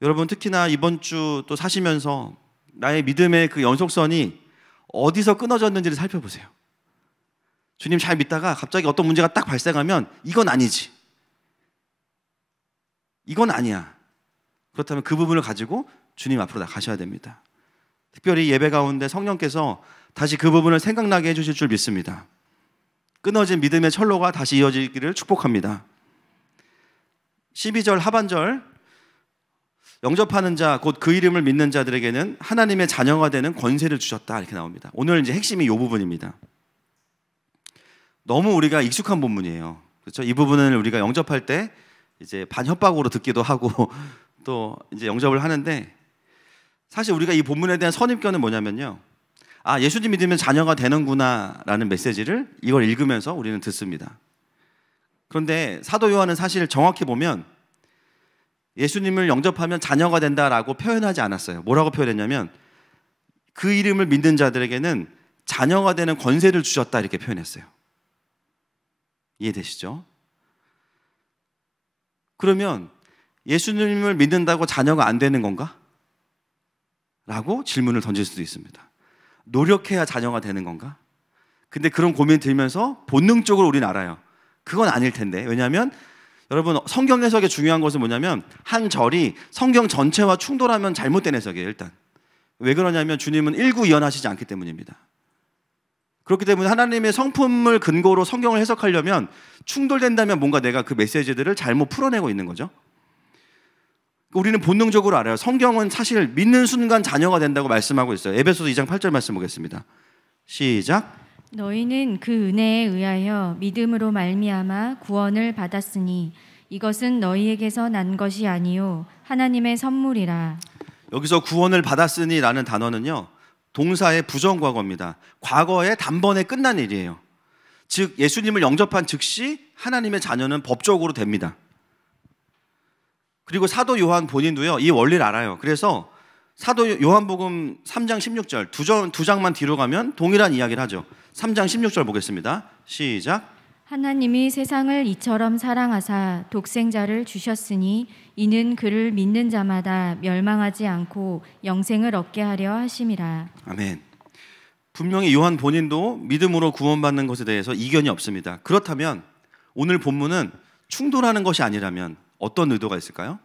여러분, 특히나 이번 주 또 사시면서 나의 믿음의 그 연속선이 어디서 끊어졌는지를 살펴보세요. 주님 잘 믿다가 갑자기 어떤 문제가 딱 발생하면 이건 아니지, 이건 아니야. 그렇다면 그 부분을 가지고 주님 앞으로 나가셔야 됩니다. 특별히 예배 가운데 성령께서 다시 그 부분을 생각나게 해주실 줄 믿습니다. 끊어진 믿음의 철로가 다시 이어지기를 축복합니다. 12절 하반절, 영접하는 자 곧 그 이름을 믿는 자들에게는 하나님의 자녀가 되는 권세를 주셨다, 이렇게 나옵니다. 오늘 이제 핵심이 이 부분입니다. 너무 우리가 익숙한 본문이에요. 그렇죠? 이 부분을 우리가 영접할 때 이제 반협박으로 듣기도 하고 또 이제 영접을 하는데, 사실 우리가 이 본문에 대한 선입견은 뭐냐면요, 아, 예수님 믿으면 자녀가 되는구나 라는 메시지를 이걸 읽으면서 우리는 듣습니다. 그런데 사도 요한은 사실 정확히 보면 예수님을 영접하면 자녀가 된다라고 표현하지 않았어요. 뭐라고 표현했냐면 그 이름을 믿는 자들에게는 자녀가 되는 권세를 주셨다, 이렇게 표현했어요. 이해되시죠? 그러면 예수님을 믿는다고 자녀가 안 되는 건가? 라고 질문을 던질 수도 있습니다. 노력해야 자녀가 되는 건가? 근데 그런 고민이 들면서 본능적으로 우리는 알아요. 그건 아닐 텐데. 왜냐하면 여러분, 성경 해석의 중요한 것은 뭐냐면 한 절이 성경 전체와 충돌하면 잘못된 해석이에요. 일단 왜 그러냐면 주님은 일구이연하시지 않기 때문입니다. 그렇기 때문에 하나님의 성품을 근거로 성경을 해석하려면 충돌된다면 뭔가 내가 그 메시지들을 잘못 풀어내고 있는 거죠. 우리는 본능적으로 알아요. 성경은 사실 믿는 순간 자녀가 된다고 말씀하고 있어요. 에베소서 2장 8절 말씀 보겠습니다. 시작. 너희는 그 은혜에 의하여 믿음으로 말미암아 구원을 받았으니 이것은 너희에게서 난 것이 아니요 하나님의 선물이라. 여기서 구원을 받았으니 라는 단어는요, 동사의 부정과거입니다. 과거에 단번에 끝난 일이에요. 즉 예수님을 영접한 즉시 하나님의 자녀는 법적으로 됩니다. 그리고 사도 요한 본인도요, 이 원리를 알아요. 그래서 사도 요한복음 3장 16절 두 장만 뒤로 가면 동일한 이야기를 하죠. 3장 16절 보겠습니다. 시작. 하나님이 세상을 이처럼 사랑하사 독생자를 주셨으니 이는 그를 믿는 자마다 멸망하지 않고 영생을 얻게 하려 하심이라. 아멘. 분명히 요한 본인도 믿음으로 구원받는 것에 대해서 이견이 없습니다. 그렇다면 오늘 본문은 충돌하는 것이 아니라면 어떤 의도가 있을까요?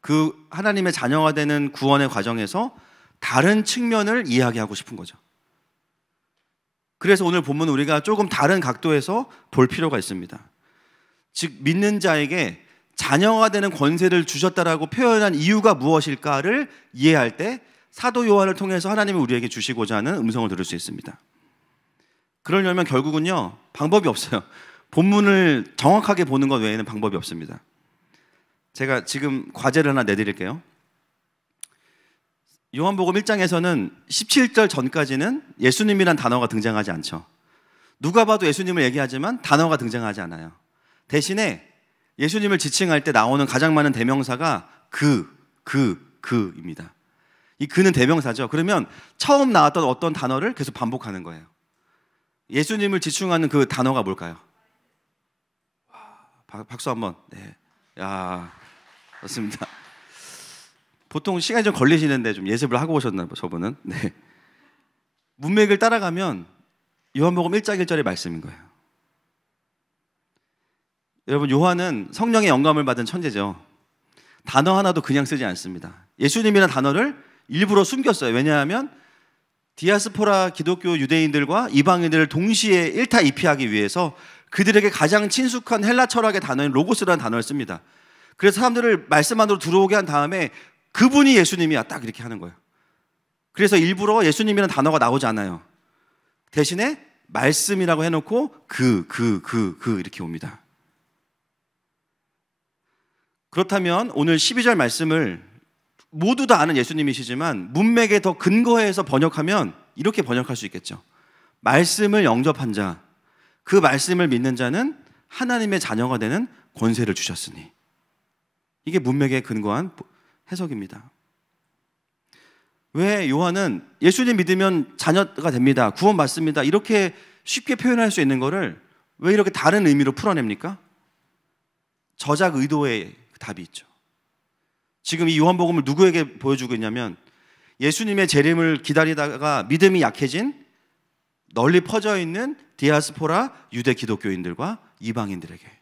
그 하나님의 자녀가 되는 구원의 과정에서 다른 측면을 이야기하고 싶은 거죠. 그래서 오늘 본문은 우리가 조금 다른 각도에서 볼 필요가 있습니다. 즉 믿는 자에게 자녀가 되는 권세를 주셨다라고 표현한 이유가 무엇일까를 이해할 때 사도 요한을 통해서 하나님이 우리에게 주시고자 하는 음성을 들을 수 있습니다. 그러려면 결국은요, 방법이 없어요. 본문을 정확하게 보는 것 외에는 방법이 없습니다. 제가 지금 과제를 하나 내드릴게요. 요한복음 1장에서는 17절 전까지는 예수님이란 단어가 등장하지 않죠. 누가 봐도 예수님을 얘기하지만 단어가 등장하지 않아요. 대신에 예수님을 지칭할 때 나오는 가장 많은 대명사가 그입니다. 이 그는 대명사죠. 그러면 처음 나왔던 어떤 단어를 계속 반복하는 거예요. 예수님을 지칭하는 그 단어가 뭘까요? 박수 한번. 네. 야, 좋습니다. 보통 시간이 좀 걸리시는데 좀 예습을 하고 오셨나 봐요, 저분은. 네. 문맥을 따라가면 요한복음 1장 1절의 말씀인 거예요. 여러분, 요한은 성령의 영감을 받은 천재죠. 단어 하나도 그냥 쓰지 않습니다. 예수님이라는 단어를 일부러 숨겼어요. 왜냐하면 디아스포라 기독교 유대인들과 이방인들을 동시에 일타이피하기 위해서 그들에게 가장 친숙한 헬라 철학의 단어인 로고스라는 단어를 씁니다. 그래서 사람들을 말씀 안으로 들어오게 한 다음에 그분이 예수님이야, 딱 이렇게 하는 거예요. 그래서 일부러 예수님이라는 단어가 나오지 않아요. 대신에 말씀이라고 해놓고 이렇게 옵니다. 그렇다면 오늘 12절 말씀을 모두 다 아는 예수님이시지만 문맥에 더 근거해서 번역하면 이렇게 번역할 수 있겠죠. 말씀을 영접한 자, 그 말씀을 믿는 자는 하나님의 자녀가 되는 권세를 주셨으니. 이게 문맥에 근거한 해석입니다. 왜 요한은 예수님 믿으면 자녀가 됩니다, 구원받습니다, 이렇게 쉽게 표현할 수 있는 거를 왜 이렇게 다른 의미로 풀어냅니까? 저작 의도의 답이 있죠. 지금 이 요한복음을 누구에게 보여주고 있냐면 예수님의 재림을 기다리다가 믿음이 약해진 널리 퍼져 있는 디아스포라 유대 기독교인들과 이방인들에게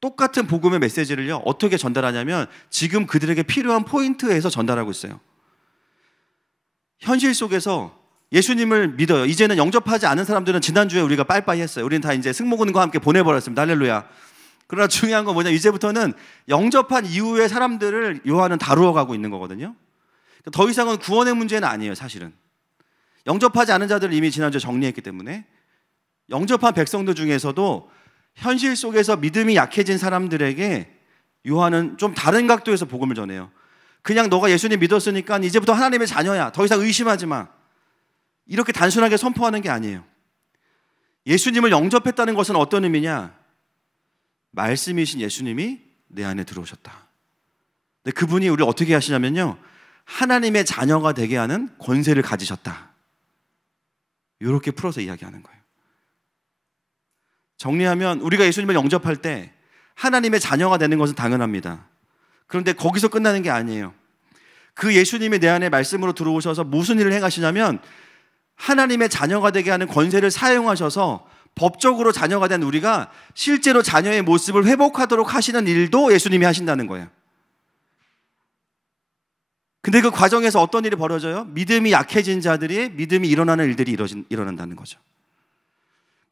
똑같은 복음의 메시지를요 어떻게 전달하냐면 지금 그들에게 필요한 포인트에서 전달하고 있어요. 현실 속에서 예수님을 믿어요. 이제는 영접하지 않은 사람들은 지난주에 우리가 빠이빠이 했어요. 우리는 다 이제 승모근과 함께 보내버렸습니다. 할렐루야. 그러나 중요한 건 뭐냐, 이제부터는 영접한 이후의 사람들을 요한은 다루어 가고 있는 거거든요. 더 이상은 구원의 문제는 아니에요. 사실은 영접하지 않은 자들을 이미 지난주에 정리했기 때문에 영접한 백성들 중에서도 현실 속에서 믿음이 약해진 사람들에게 요한은 좀 다른 각도에서 복음을 전해요. 그냥 너가 예수님 믿었으니까 이제부터 하나님의 자녀야, 더 이상 의심하지 마, 이렇게 단순하게 선포하는 게 아니에요. 예수님을 영접했다는 것은 어떤 의미냐? 말씀이신 예수님이 내 안에 들어오셨다. 근데 그분이 우리를 어떻게 하시냐면요, 하나님의 자녀가 되게 하는 권세를 가지셨다. 이렇게 풀어서 이야기하는 거예요. 정리하면 우리가 예수님을 영접할 때 하나님의 자녀가 되는 것은 당연합니다. 그런데 거기서 끝나는 게 아니에요. 그 예수님이 내 안에 말씀으로 들어오셔서 무슨 일을 행하시냐면 하나님의 자녀가 되게 하는 권세를 사용하셔서 법적으로 자녀가 된 우리가 실제로 자녀의 모습을 회복하도록 하시는 일도 예수님이 하신다는 거예요. 근데 그 과정에서 어떤 일이 벌어져요? 믿음이 약해진 자들이 믿음이 일어나는 일들이 일어난다는 거죠.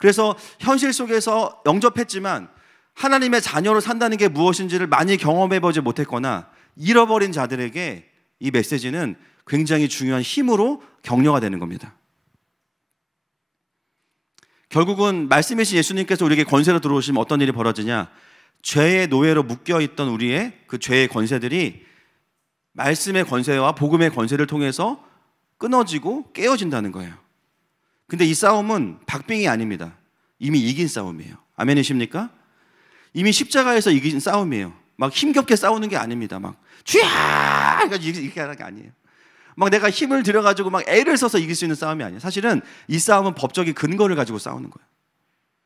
그래서 현실 속에서 영접했지만 하나님의 자녀로 산다는 게 무엇인지를 많이 경험해보지 못했거나 잃어버린 자들에게 이 메시지는 굉장히 중요한 힘으로 격려가 되는 겁니다. 결국은 말씀이신 예수님께서 우리에게 권세로 들어오시면 어떤 일이 벌어지냐? 죄의 노예로 묶여있던 우리의 그 죄의 권세들이 말씀의 권세와 복음의 권세를 통해서 끊어지고 깨어진다는 거예요. 근데 이 싸움은 박빙이 아닙니다. 이미 이긴 싸움이에요. 아멘이십니까? 이미 십자가에서 이긴 싸움이에요. 막 힘겹게 싸우는 게 아닙니다. 막 쥐야! 이렇게 하는 게 아니에요. 막 내가 힘을 들여가지고 막 애를 써서 이길 수 있는 싸움이 아니에요. 사실은 이 싸움은 법적인 근거를 가지고 싸우는 거예요.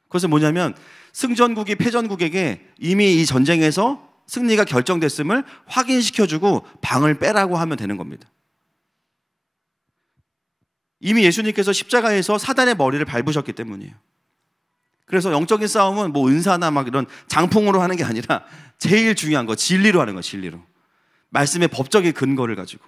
그것은 뭐냐면 승전국이 패전국에게 이미 이 전쟁에서 승리가 결정됐음을 확인시켜주고 방을 빼라고 하면 되는 겁니다. 이미 예수님께서 십자가에서 사단의 머리를 밟으셨기 때문이에요. 그래서 영적인 싸움은 뭐 은사나 막 이런 장풍으로 하는 게 아니라 제일 중요한 거 진리로 하는 거예요. 진리로. 말씀의 법적인 근거를 가지고.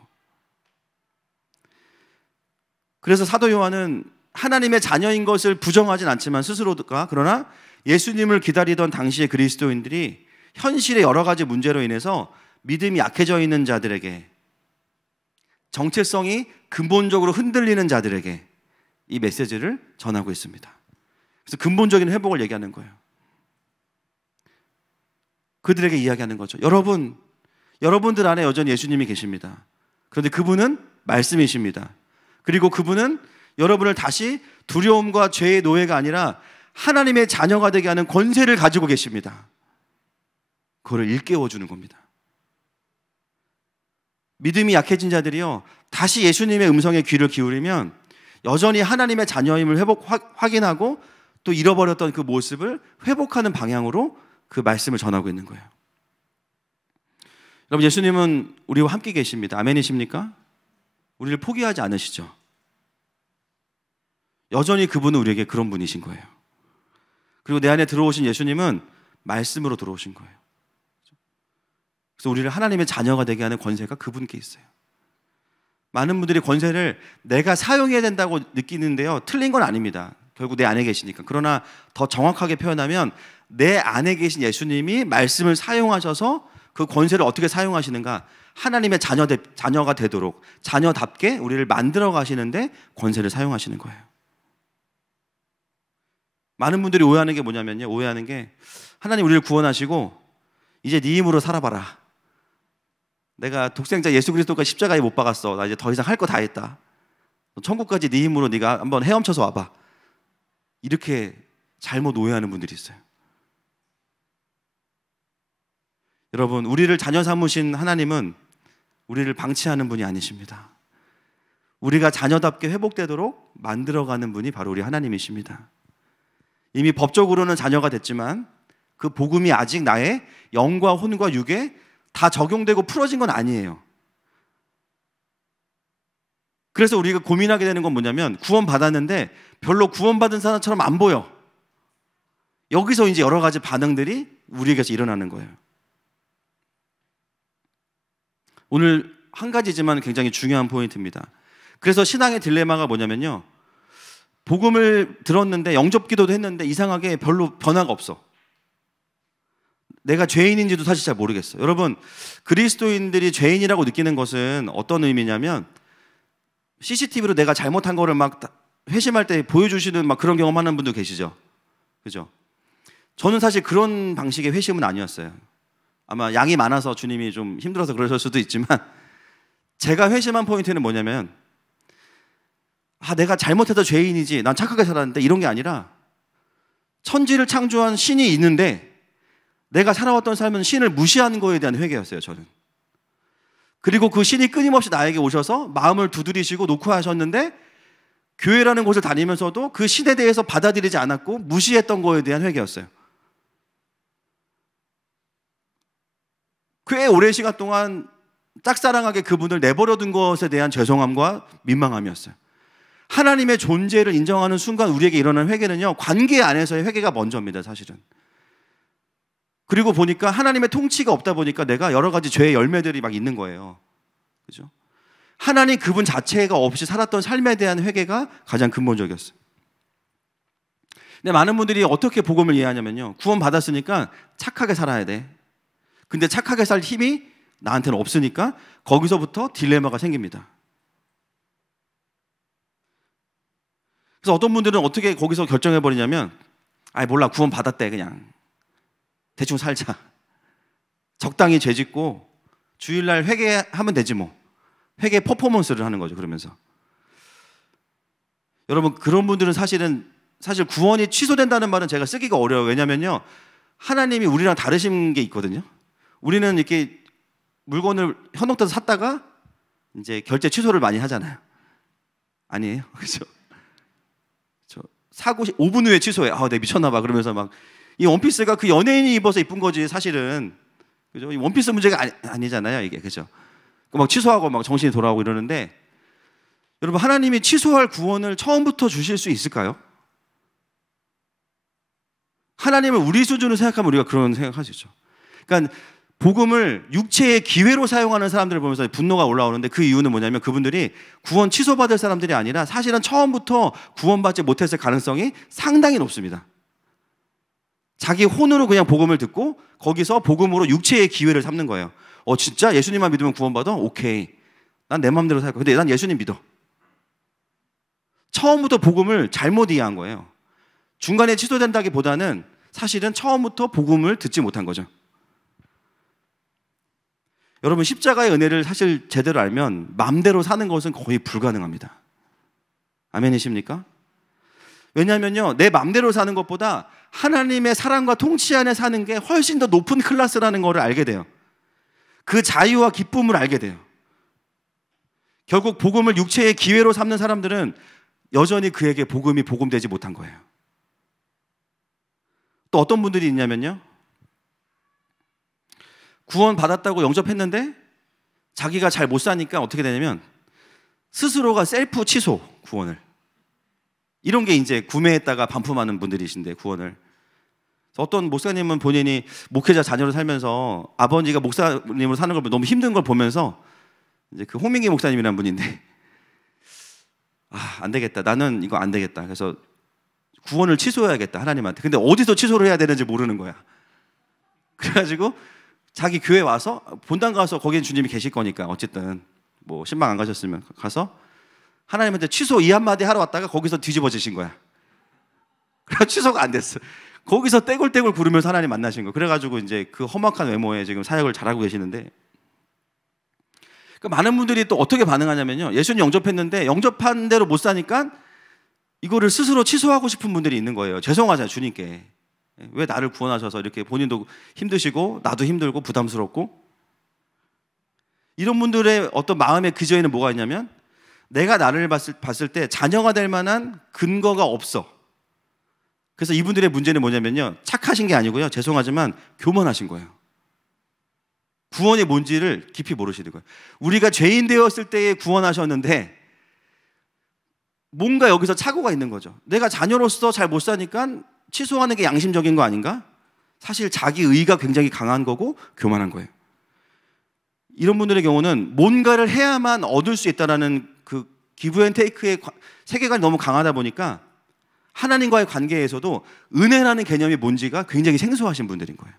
그래서 사도 요한은 하나님의 자녀인 것을 부정하진 않지만 스스로가, 그러나 예수님을 기다리던 당시의 그리스도인들이 현실의 여러 가지 문제로 인해서 믿음이 약해져 있는 자들에게, 정체성이 근본적으로 흔들리는 자들에게 이 메시지를 전하고 있습니다. 그래서 근본적인 회복을 얘기하는 거예요. 그들에게 이야기하는 거죠. 여러분, 여러분들 안에 여전히 예수님이 계십니다. 그런데 그분은 말씀이십니다. 그리고 그분은 여러분을 다시 두려움과 죄의 노예가 아니라 하나님의 자녀가 되게 하는 권세를 가지고 계십니다. 그거를 일깨워 주는 겁니다. 믿음이 약해진 자들이요, 다시 예수님의 음성에 귀를 기울이면 여전히 하나님의 자녀임을 확인하고 또 잃어버렸던 그 모습을 회복하는 방향으로 그 말씀을 전하고 있는 거예요. 여러분, 예수님은 우리와 함께 계십니다. 아멘이십니까? 우리를 포기하지 않으시죠. 여전히 그분은 우리에게 그런 분이신 거예요. 그리고 내 안에 들어오신 예수님은 말씀으로 들어오신 거예요. 그래서 우리를 하나님의 자녀가 되게 하는 권세가 그분께 있어요. 많은 분들이 권세를 내가 사용해야 된다고 느끼는데요, 틀린 건 아닙니다. 결국 내 안에 계시니까. 그러나 더 정확하게 표현하면 내 안에 계신 예수님이 말씀을 사용하셔서 그 권세를 어떻게 사용하시는가, 하나님의 자녀가 되도록 자녀답게 우리를 만들어 가시는데 권세를 사용하시는 거예요. 많은 분들이 오해하는 게 뭐냐면요, 오해하는 게 하나님 우리를 구원하시고 이제 네 힘으로 살아봐라. 내가 독생자 예수 그리스도가 십자가에 못 박았어. 나 이제 더 이상 할 거 다 했다. 천국까지 네 힘으로 네가 한번 헤엄쳐서 와봐. 이렇게 잘못 오해하는 분들이 있어요. 여러분, 우리를 자녀 삼으신 하나님은 우리를 방치하는 분이 아니십니다. 우리가 자녀답게 회복되도록 만들어가는 분이 바로 우리 하나님이십니다. 이미 법적으로는 자녀가 됐지만 그 복음이 아직 나의 영과 혼과 육에 다 적용되고 풀어진 건 아니에요. 그래서 우리가 고민하게 되는 건 뭐냐면, 구원받았는데 별로 구원받은 사람처럼 안 보여. 여기서 이제 여러 가지 반응들이 우리에게서 일어나는 거예요. 오늘 한 가지지만 굉장히 중요한 포인트입니다. 그래서 신앙의 딜레마가 뭐냐면요, 복음을 들었는데 영접기도도 했는데 이상하게 별로 변화가 없어. 내가 죄인인지도 사실 잘 모르겠어. 여러분, 그리스도인들이 죄인이라고 느끼는 것은 어떤 의미냐면, CCTV로 내가 잘못한 거를 막 회심할 때 보여주시는 막 그런 경험하는 분도 계시죠. 그죠? 저는 사실 그런 방식의 회심은 아니었어요. 아마 양이 많아서 주님이 좀 힘들어서 그러실 수도 있지만, 제가 회심한 포인트는 뭐냐면, 내가 잘못해서 죄인이지, 난 착하게 살았는데, 이런 게 아니라 천지를 창조한 신이 있는데 내가 살아왔던 삶은 신을 무시하는 거에 대한 회개였어요, 저는. 그리고 그 신이 끊임없이 나에게 오셔서 마음을 두드리시고 녹화하셨는데, 교회라는 곳을 다니면서도 그 신에 대해서 받아들이지 않았고 무시했던 거에 대한 회개였어요. 꽤 오랜 시간 동안 짝사랑하게 그분을 내버려둔 것에 대한 죄송함과 민망함이었어요. 하나님의 존재를 인정하는 순간 우리에게 일어나는 회개는요, 관계 안에서의 회개가 먼저입니다, 사실은. 그리고 보니까 하나님의 통치가 없다 보니까 내가 여러 가지 죄의 열매들이 막 있는 거예요. 그죠? 하나님 그분 자체가 없이 살았던 삶에 대한 회개가 가장 근본적이었어요. 근데 많은 분들이 어떻게 복음을 이해하냐면요, 구원 받았으니까 착하게 살아야 돼. 근데 착하게 살 힘이 나한테는 없으니까 거기서부터 딜레마가 생깁니다. 그래서 어떤 분들은 어떻게 거기서 결정해버리냐면, 몰라, 구원 받았대, 그냥 대충 살자, 적당히 죄짓고 주일날 회개하면 되지 뭐. 회개 퍼포먼스를 하는 거죠, 그러면서. 여러분, 그런 분들은 사실 구원이 취소된다는 말은 제가 쓰기가 어려워요. 왜냐면요, 하나님이 우리랑 다르신 게 있거든요. 우리는 이렇게 물건을 현혹돼서 샀다가 이제 결제 취소를 많이 하잖아요. 아니에요? 그렇죠? 사고 5분 후에 취소해. 내가 미쳤나봐. 그러면서 막, 이 원피스가 그 연예인이 입어서 이쁜 거지, 사실은. 그죠? 이 원피스 문제가 아니잖아요, 이게. 그죠? 막 취소하고 막 정신이 돌아오고 이러는데, 여러분, 하나님이 취소할 구원을 처음부터 주실 수 있을까요? 하나님을 우리 수준으로 생각하면 우리가 그런 생각할 수 있죠. 그러니까 복음을 육체의 기회로 사용하는 사람들을 보면서 분노가 올라오는데, 그 이유는 뭐냐면 그분들이 구원 취소받을 사람들이 아니라 사실은 처음부터 구원받지 못했을 가능성이 상당히 높습니다. 자기 혼으로 그냥 복음을 듣고 거기서 복음으로 육체의 기회를 삼는 거예요. 진짜 예수님만 믿으면 구원받아? 오케이, 난 내 마음대로 살 거야. 근데 난 예수님 믿어. 처음부터 복음을 잘못 이해한 거예요. 중간에 취소된다기보다는 사실은 처음부터 복음을 듣지 못한 거죠. 여러분, 십자가의 은혜를 사실 제대로 알면 마음대로 사는 것은 거의 불가능합니다. 아멘이십니까? 왜냐하면요, 내 마음대로 사는 것보다 하나님의 사랑과 통치 안에 사는 게 훨씬 더 높은 클래스라는 것을 알게 돼요. 그 자유와 기쁨을 알게 돼요. 결국 복음을 육체의 기회로 삼는 사람들은 여전히 그에게 복음이 복음되지 못한 거예요. 또 어떤 분들이 있냐면요, 구원 받았다고 영접했는데 자기가 잘 못 사니까 어떻게 되냐면 스스로가 셀프 취소, 구원을. 이런 게 이제 구매했다가 반품하는 분들이신데, 구원을. 어떤 목사님은 본인이 목회자 자녀로 살면서 아버지가 목사님으로 사는 걸 너무 힘든 걸 보면서, 이제 그 홍민기 목사님이라는 분인데, 안 되겠다, 나는 이거 안 되겠다, 그래서 구원을 취소해야겠다, 하나님한테. 근데 어디서 취소를 해야 되는지 모르는 거야. 그래가지고 자기 교회 와서, 본당 가서, 거기엔 주님이 계실 거니까 어쨌든 뭐 신방 안 가셨으면 가서 하나님한테 취소 이 한마디 하러 왔다가 거기서 뒤집어지신 거야. 그래서 취소가 안 됐어. 거기서 떼굴떼굴 구르면서 하나님 만나신 거예요. 그래가지고 이제 그 험악한 외모에 지금 사역을 잘하고 계시는데, 그러니까 많은 분들이 또 어떻게 반응하냐면요, 예수님 영접했는데 영접한 대로 못 사니까 이거를 스스로 취소하고 싶은 분들이 있는 거예요. 죄송하잖아요, 주님께. 왜 나를 구원하셔서 이렇게 본인도 힘드시고 나도 힘들고 부담스럽고. 이런 분들의 어떤 마음의 기저에는 뭐가 있냐면, 내가 나를 봤을 때 자녀가 될 만한 근거가 없어. 그래서 이분들의 문제는 뭐냐면요, 착하신 게 아니고요, 죄송하지만 교만하신 거예요. 구원이 뭔지를 깊이 모르시는 거예요. 우리가 죄인 되었을 때에 구원하셨는데 뭔가 여기서 착오가 있는 거죠. 내가 자녀로서 잘 못 사니까 취소하는 게 양심적인 거 아닌가? 사실 자기 의가 굉장히 강한 거고 교만한 거예요. 이런 분들의 경우는 뭔가를 해야만 얻을 수 있다는 그 기브 앤 테이크의 세계관이 너무 강하다 보니까 하나님과의 관계에서도 은혜라는 개념이 뭔지가 굉장히 생소하신 분들인 거예요.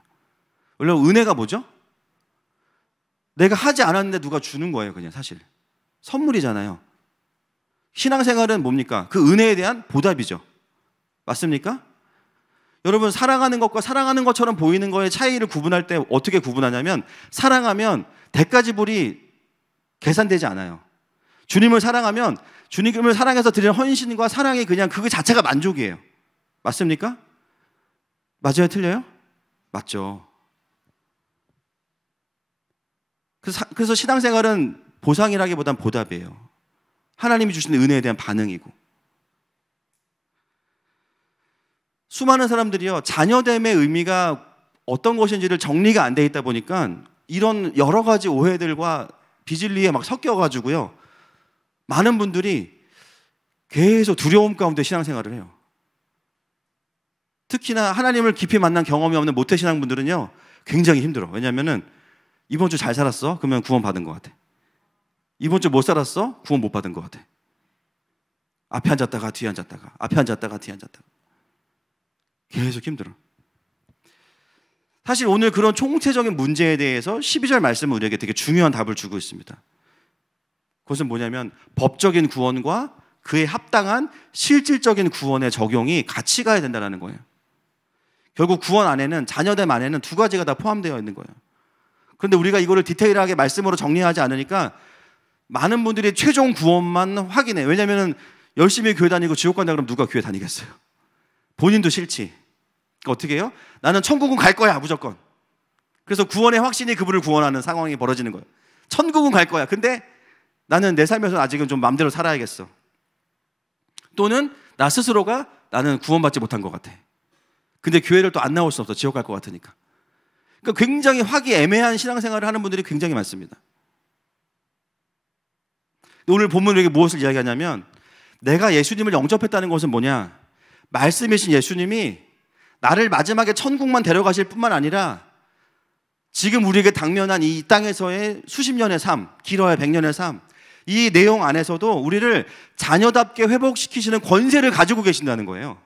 원래 은혜가 뭐죠? 내가 하지 않았는데 누가 주는 거예요. 그냥 사실 선물이잖아요. 신앙생활은 뭡니까? 그 은혜에 대한 보답이죠. 맞습니까? 여러분, 사랑하는 것과 사랑하는 것처럼 보이는 거의 차이를 구분할 때 어떻게 구분하냐면, 사랑하면 대가 지불이 계산되지 않아요. 주님을 사랑하면 주님을 사랑해서 드리는 헌신과 사랑이 그냥 그거 자체가 만족이에요. 맞습니까? 맞아요? 틀려요? 맞죠. 그래서 신앙생활은 보상이라기보단 보답이에요. 하나님이 주시는 은혜에 대한 반응이고. 수많은 사람들이요, 자녀됨의 의미가 어떤 것인지를 정리가 안 돼 있다 보니까 이런 여러 가지 오해들과 비진리에 막 섞여가지고요, 많은 분들이 계속 두려움 가운데 신앙생활을 해요. 특히나 하나님을 깊이 만난 경험이 없는 모태신앙분들은요 굉장히 힘들어. 왜냐하면은 이번 주 잘 살았어? 그러면 구원 받은 것 같아. 이번 주 못 살았어? 구원 못 받은 것 같아. 앞에 앉았다가 뒤에 앉았다가, 앞에 앉았다가 뒤에 앉았다가, 계속 힘들어. 사실 오늘 그런 총체적인 문제에 대해서 12절 말씀은 우리에게 되게 중요한 답을 주고 있습니다. 그것은 뭐냐면, 법적인 구원과 그에 합당한 실질적인 구원의 적용이 같이 가야 된다는 거예요. 결국 구원 안에는, 자녀됨 안에는 두 가지가 다 포함되어 있는 거예요. 그런데 우리가 이거를 디테일하게 말씀으로 정리하지 않으니까 많은 분들이 최종 구원만 확인해. 왜냐하면 열심히 교회 다니고 지옥 간다 그러면 누가 교회 다니겠어요? 본인도 싫지. 그러니까 어떻게 해요? 나는 천국은 갈 거야, 무조건. 그래서 구원의 확신이 그분을 구원하는 상황이 벌어지는 거예요. 천국은 갈 거야. 근데 나는 내 삶에서 아직은 좀 마음대로 살아야겠어. 또는 나 스스로가 나는 구원받지 못한 것 같아. 근데 교회를 또 안 나올 수 없어. 지옥 갈 것 같으니까. 그러니까 굉장히 화기애매한 신앙생활을 하는 분들이 굉장히 많습니다. 오늘 본문에 무엇을 이야기하냐면, 내가 예수님을 영접했다는 것은 뭐냐? 말씀이신 예수님이 나를 마지막에 천국만 데려가실 뿐만 아니라 지금 우리에게 당면한 이 땅에서의 수십 년의 삶, 길어야 100년의 삶, 이 내용 안에서도 우리를 자녀답게 회복시키시는 권세를 가지고 계신다는 거예요.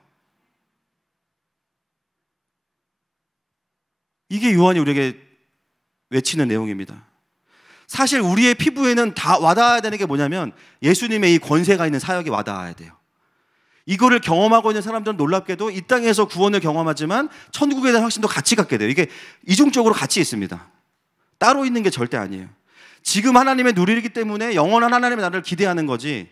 이게 요한이 우리에게 외치는 내용입니다. 사실 우리의 피부에는 다 와닿아야 되는 게 뭐냐면, 예수님의 이 권세가 있는 사역이 와닿아야 돼요. 이거를 경험하고 있는 사람들은 놀랍게도 이 땅에서 구원을 경험하지만 천국에 대한 확신도 같이 갖게 돼요. 이게 이중적으로 같이 있습니다. 따로 있는 게 절대 아니에요. 지금 하나님의 누리기 때문에 영원한 하나님의 나라를 기대하는 거지.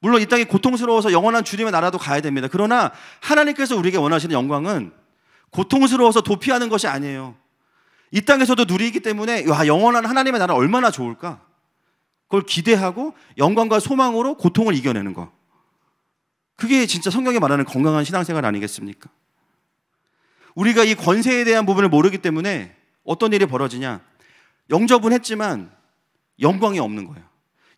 물론 이 땅이 고통스러워서 영원한 주님의 나라도 가야 됩니다. 그러나 하나님께서 우리에게 원하시는 영광은 고통스러워서 도피하는 것이 아니에요. 이 땅에서도 누리기 때문에 와, 영원한 하나님의 나라 얼마나 좋을까? 그걸 기대하고 영광과 소망으로 고통을 이겨내는 거. 그게 진짜 성경이 말하는 건강한 신앙생활 아니겠습니까? 우리가 이 권세에 대한 부분을 모르기 때문에 어떤 일이 벌어지냐? 영접은 했지만 영광이 없는 거예요.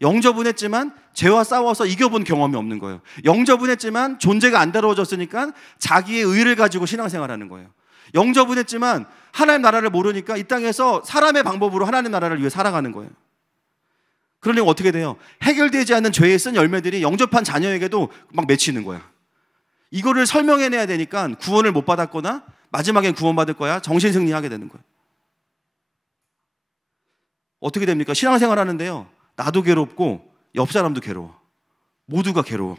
영접은 했지만 죄와 싸워서 이겨본 경험이 없는 거예요. 영접은 했지만 존재가 안 다루어졌으니까 자기의 의를 가지고 신앙생활하는 거예요. 영접은 했지만 하나님 나라를 모르니까 이 땅에서 사람의 방법으로 하나님 나라를 위해 살아가는 거예요. 그러니까 어떻게 돼요? 해결되지 않는 죄에 쓴 열매들이 영접한 자녀에게도 막 맺히는 거야. 이거를 설명해내야 되니까 구원을 못 받았거나 마지막엔 구원받을 거야 정신승리하게 되는 거예요. 어떻게 됩니까? 신앙생활 하는데요, 나도 괴롭고 옆 사람도 괴로워. 모두가 괴로워.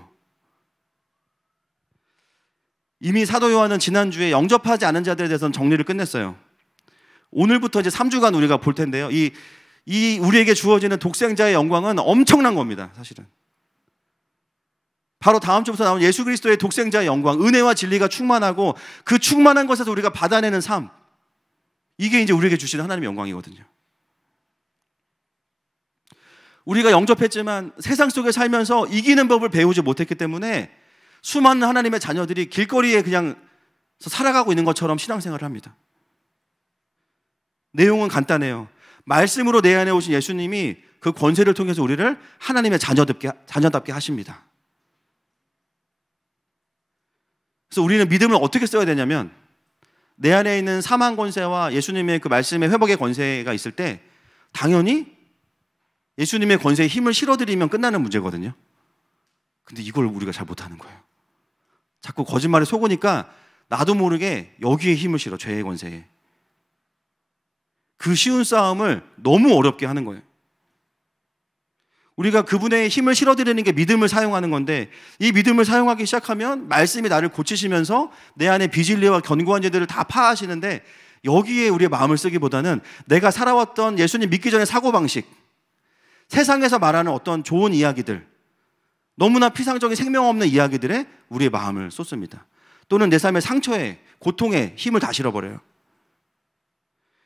이미 사도 요한은 지난주에 영접하지 않은 자들에 대해서는 정리를 끝냈어요. 오늘부터 이제 3주간 우리가 볼 텐데요, 이 우리에게 주어지는 독생자의 영광은 엄청난 겁니다. 사실은 바로 다음 주부터 나온 예수 그리스도의 독생자의 영광, 은혜와 진리가 충만하고 그 충만한 것에서 우리가 받아내는 삶, 이게 이제 우리에게 주시는 하나님의 영광이거든요. 우리가 영접했지만 세상 속에 살면서 이기는 법을 배우지 못했기 때문에 수많은 하나님의 자녀들이 길거리에 그냥 살아가고 있는 것처럼 신앙생활을 합니다. 내용은 간단해요. 말씀으로 내 안에 오신 예수님이 그 권세를 통해서 우리를 하나님의 자녀답게 하십니다. 그래서 우리는 믿음을 어떻게 써야 되냐면, 내 안에 있는 사망 권세와 예수님의 그 말씀의 회복의 권세가 있을 때 당연히 예수님의 권세에 힘을 실어드리면 끝나는 문제거든요. 근데 이걸 우리가 잘 못하는 거예요. 자꾸 거짓말에 속으니까 나도 모르게 여기에 힘을 실어, 죄의 권세에. 그 쉬운 싸움을 너무 어렵게 하는 거예요. 우리가 그분의 힘을 실어드리는 게 믿음을 사용하는 건데, 이 믿음을 사용하기 시작하면 말씀이 나를 고치시면서 내 안에 비진리와 견고한 죄들을 다 파하시는데, 여기에 우리의 마음을 쓰기보다는 내가 살아왔던 예수님 믿기 전의 사고방식, 세상에서 말하는 어떤 좋은 이야기들, 너무나 피상적인 생명 없는 이야기들에 우리의 마음을 쏟습니다. 또는 내 삶의 상처에, 고통에 힘을 다 실어버려요.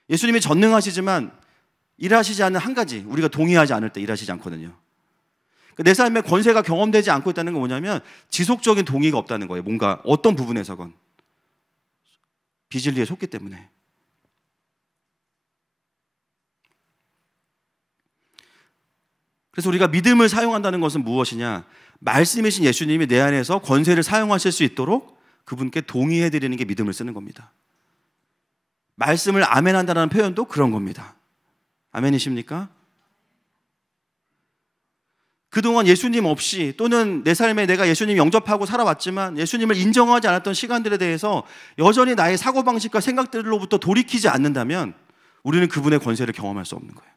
예수님이 전능하시지만 일하시지 않는 한 가지, 우리가 동의하지 않을 때 일하시지 않거든요. 내 삶의 권세가 경험되지 않고 있다는 건 뭐냐면 지속적인 동의가 없다는 거예요. 뭔가 어떤 부분에서건 비진리에 속기 때문에. 그래서 우리가 믿음을 사용한다는 것은 무엇이냐? 말씀이신 예수님이 내 안에서 권세를 사용하실 수 있도록 그분께 동의해드리는 게 믿음을 쓰는 겁니다. 말씀을 아멘한다는 표현도 그런 겁니다. 아멘이십니까? 그동안 예수님 없이, 또는 내 삶에 내가 예수님 영접하고 살아왔지만 예수님을 인정하지 않았던 시간들에 대해서 여전히 나의 사고방식과 생각들로부터 돌이키지 않는다면 우리는 그분의 권세를 경험할 수 없는 거예요.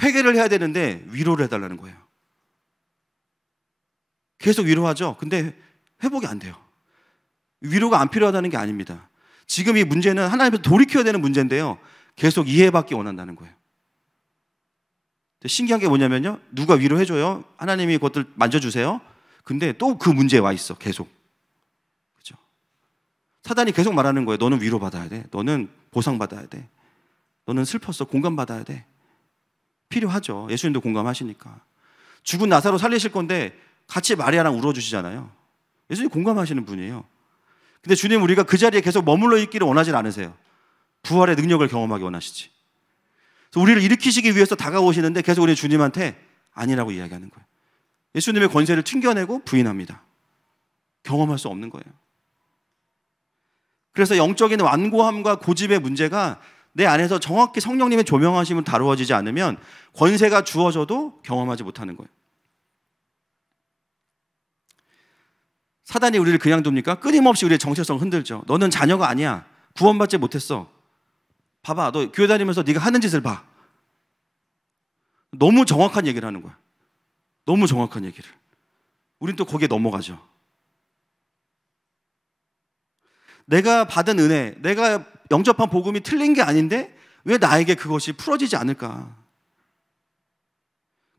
회개를 해야 되는데 위로를 해달라는 거예요. 계속 위로하죠. 근데 회복이 안 돼요. 위로가 안 필요하다는 게 아닙니다. 지금 이 문제는 하나님께서 돌이켜야 되는 문제인데요, 계속 이해받기 원한다는 거예요. 신기한 게 뭐냐면요, 누가 위로해줘요. 하나님이 그것들 만져주세요. 근데 또 그 문제에 와 있어, 계속. 그죠? 사단이 계속 말하는 거예요. 너는 위로받아야 돼. 너는 보상받아야 돼. 너는 슬펐어. 공감받아야 돼. 필요하죠. 예수님도 공감하시니까. 죽은 나사로 살리실 건데 같이 마리아랑 울어주시잖아요. 예수님 공감하시는 분이에요. 근데 주님, 우리가 그 자리에 계속 머물러 있기를 원하지 않으세요. 부활의 능력을 경험하기 원하시지. 그래서 우리를 일으키시기 위해서 다가오시는데 계속 우리 주님한테 아니라고 이야기하는 거예요. 예수님의 권세를 튕겨내고 부인합니다. 경험할 수 없는 거예요. 그래서 영적인 완고함과 고집의 문제가 내 안에서 정확히 성령님의 조명하심을 다루어지지 않으면 권세가 주어져도 경험하지 못하는 거예요. 사단이 우리를 그냥 둡니까? 끊임없이 우리의 정체성을 흔들죠. 너는 자녀가 아니야. 구원받지 못했어. 봐봐, 너 교회 다니면서 네가 하는 짓을 봐. 너무 정확한 얘기를 하는 거야. 너무 정확한 얘기를. 우린 또 거기에 넘어가죠. 내가 받은 은혜, 내가 영접한 복음이 틀린 게 아닌데 왜 나에게 그것이 풀어지지 않을까?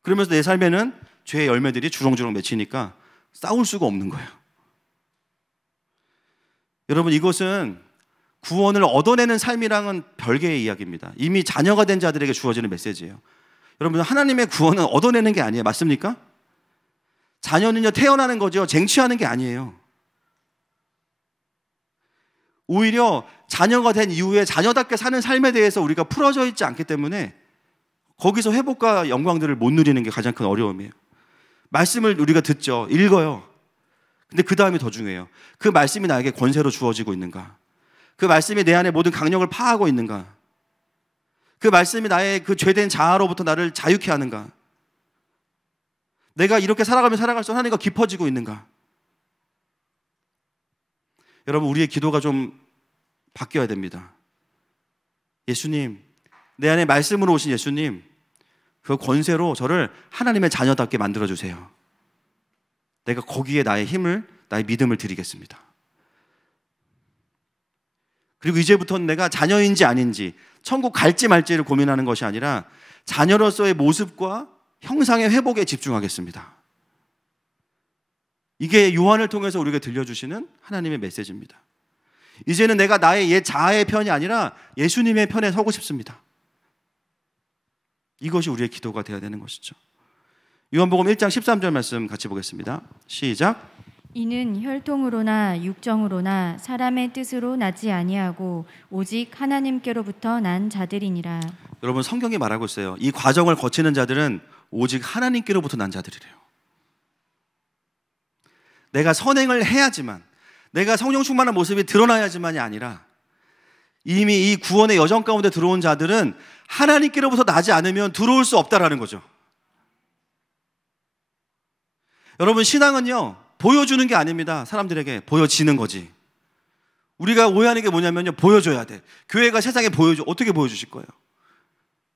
그러면서 내 삶에는 죄의 열매들이 주렁주렁 맺히니까 싸울 수가 없는 거예요. 여러분, 이것은 구원을 얻어내는 삶이랑은 별개의 이야기입니다. 이미 자녀가 된 자들에게 주어지는 메시지예요. 여러분, 하나님의 구원은 얻어내는 게 아니에요. 맞습니까? 자녀는요, 태어나는 거죠. 쟁취하는 게 아니에요. 오히려 자녀가 된 이후에 자녀답게 사는 삶에 대해서 우리가 풀어져 있지 않기 때문에 거기서 회복과 영광들을 못 누리는 게 가장 큰 어려움이에요. 말씀을 우리가 듣죠. 읽어요. 근데 그 다음이 더 중요해요. 그 말씀이 나에게 권세로 주어지고 있는가? 그 말씀이 내 안에 모든 강력을 파하고 있는가? 그 말씀이 나의 그 죄된 자아로부터 나를 자유케 하는가? 내가 이렇게 살아가면 살아갈수록 하나님과 깊어지고 있는가? 여러분, 우리의 기도가 좀 바뀌어야 됩니다. 예수님, 내 안에 말씀으로 오신 예수님, 그 권세로 저를 하나님의 자녀답게 만들어주세요. 내가 거기에 나의 힘을, 나의 믿음을 드리겠습니다. 그리고 이제부터는 내가 자녀인지 아닌지, 천국 갈지 말지를 고민하는 것이 아니라 자녀로서의 모습과 형상의 회복에 집중하겠습니다. 이게 요한을 통해서 우리에게 들려주시는 하나님의 메시지입니다. 이제는 내가 나의 옛 자아의 편이 아니라 예수님의 편에 서고 싶습니다. 이것이 우리의 기도가 되어야 되는 것이죠. 요한복음 1장 13절 말씀 같이 보겠습니다. 시작. 이는 혈통으로나 육정으로나 사람의 뜻으로 나지 아니하고 오직 하나님께로부터 난 자들이니라. 여러분, 성경이 말하고 있어요. 이 과정을 거치는 자들은 오직 하나님께로부터 난 자들이래요. 내가 선행을 해야지만, 내가 성령 충만한 모습이 드러나야지만이 아니라 이미 이 구원의 여정 가운데 들어온 자들은 하나님께로부터 나지 않으면 들어올 수 없다라는 거죠. 여러분, 신앙은요, 보여주는 게 아닙니다. 사람들에게 보여지는 거지. 우리가 오해하는 게 뭐냐면요, 보여줘야 돼. 교회가 세상에 보여줘. 어떻게 보여주실 거예요?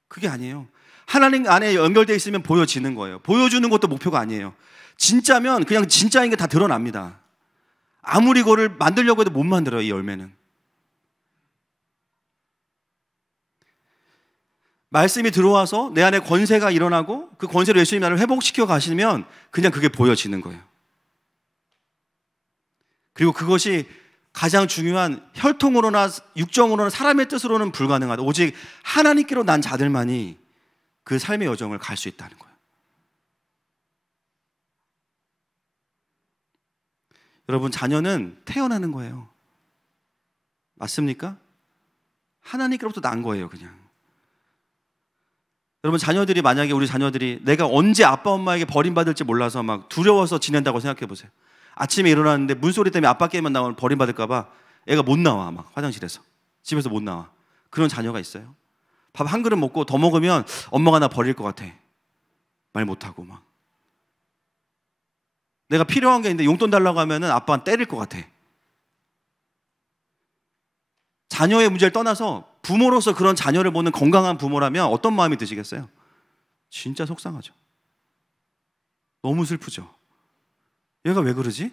그게 아니에요. 하나님 안에 연결되어 있으면 보여지는 거예요. 보여주는 것도 목표가 아니에요. 진짜면 그냥 진짜인 게 다 드러납니다. 아무리 그거를 만들려고 해도 못 만들어요, 이 열매는. 말씀이 들어와서 내 안에 권세가 일어나고 그 권세로 예수님이 나를 회복시켜 가시면 그냥 그게 보여지는 거예요. 그리고 그것이 가장 중요한 혈통으로나 육정으로나 사람의 뜻으로는 불가능하다. 오직 하나님께로 난 자들만이 그 삶의 여정을 갈 수 있다는 거예요. 여러분, 자녀는 태어나는 거예요. 맞습니까? 하나님께로부터 난 거예요, 그냥. 여러분, 자녀들이 만약에 우리 자녀들이 내가 언제 아빠 엄마에게 버림받을지 몰라서 막 두려워서 지낸다고 생각해 보세요. 아침에 일어났는데 문소리 때문에 아빠 깨만 나오면 버림받을까 봐 애가 못 나와, 막 화장실에서. 집에서 못 나와. 그런 자녀가 있어요. 밥 한 그릇 먹고 더 먹으면 엄마가 나 버릴 것 같아. 말 못하고 막. 내가 필요한 게 있는데 용돈 달라고 하면은 아빠는 때릴 것 같아. 자녀의 문제를 떠나서 부모로서 그런 자녀를 보는 건강한 부모라면 어떤 마음이 드시겠어요? 진짜 속상하죠. 너무 슬프죠. 얘가 왜 그러지?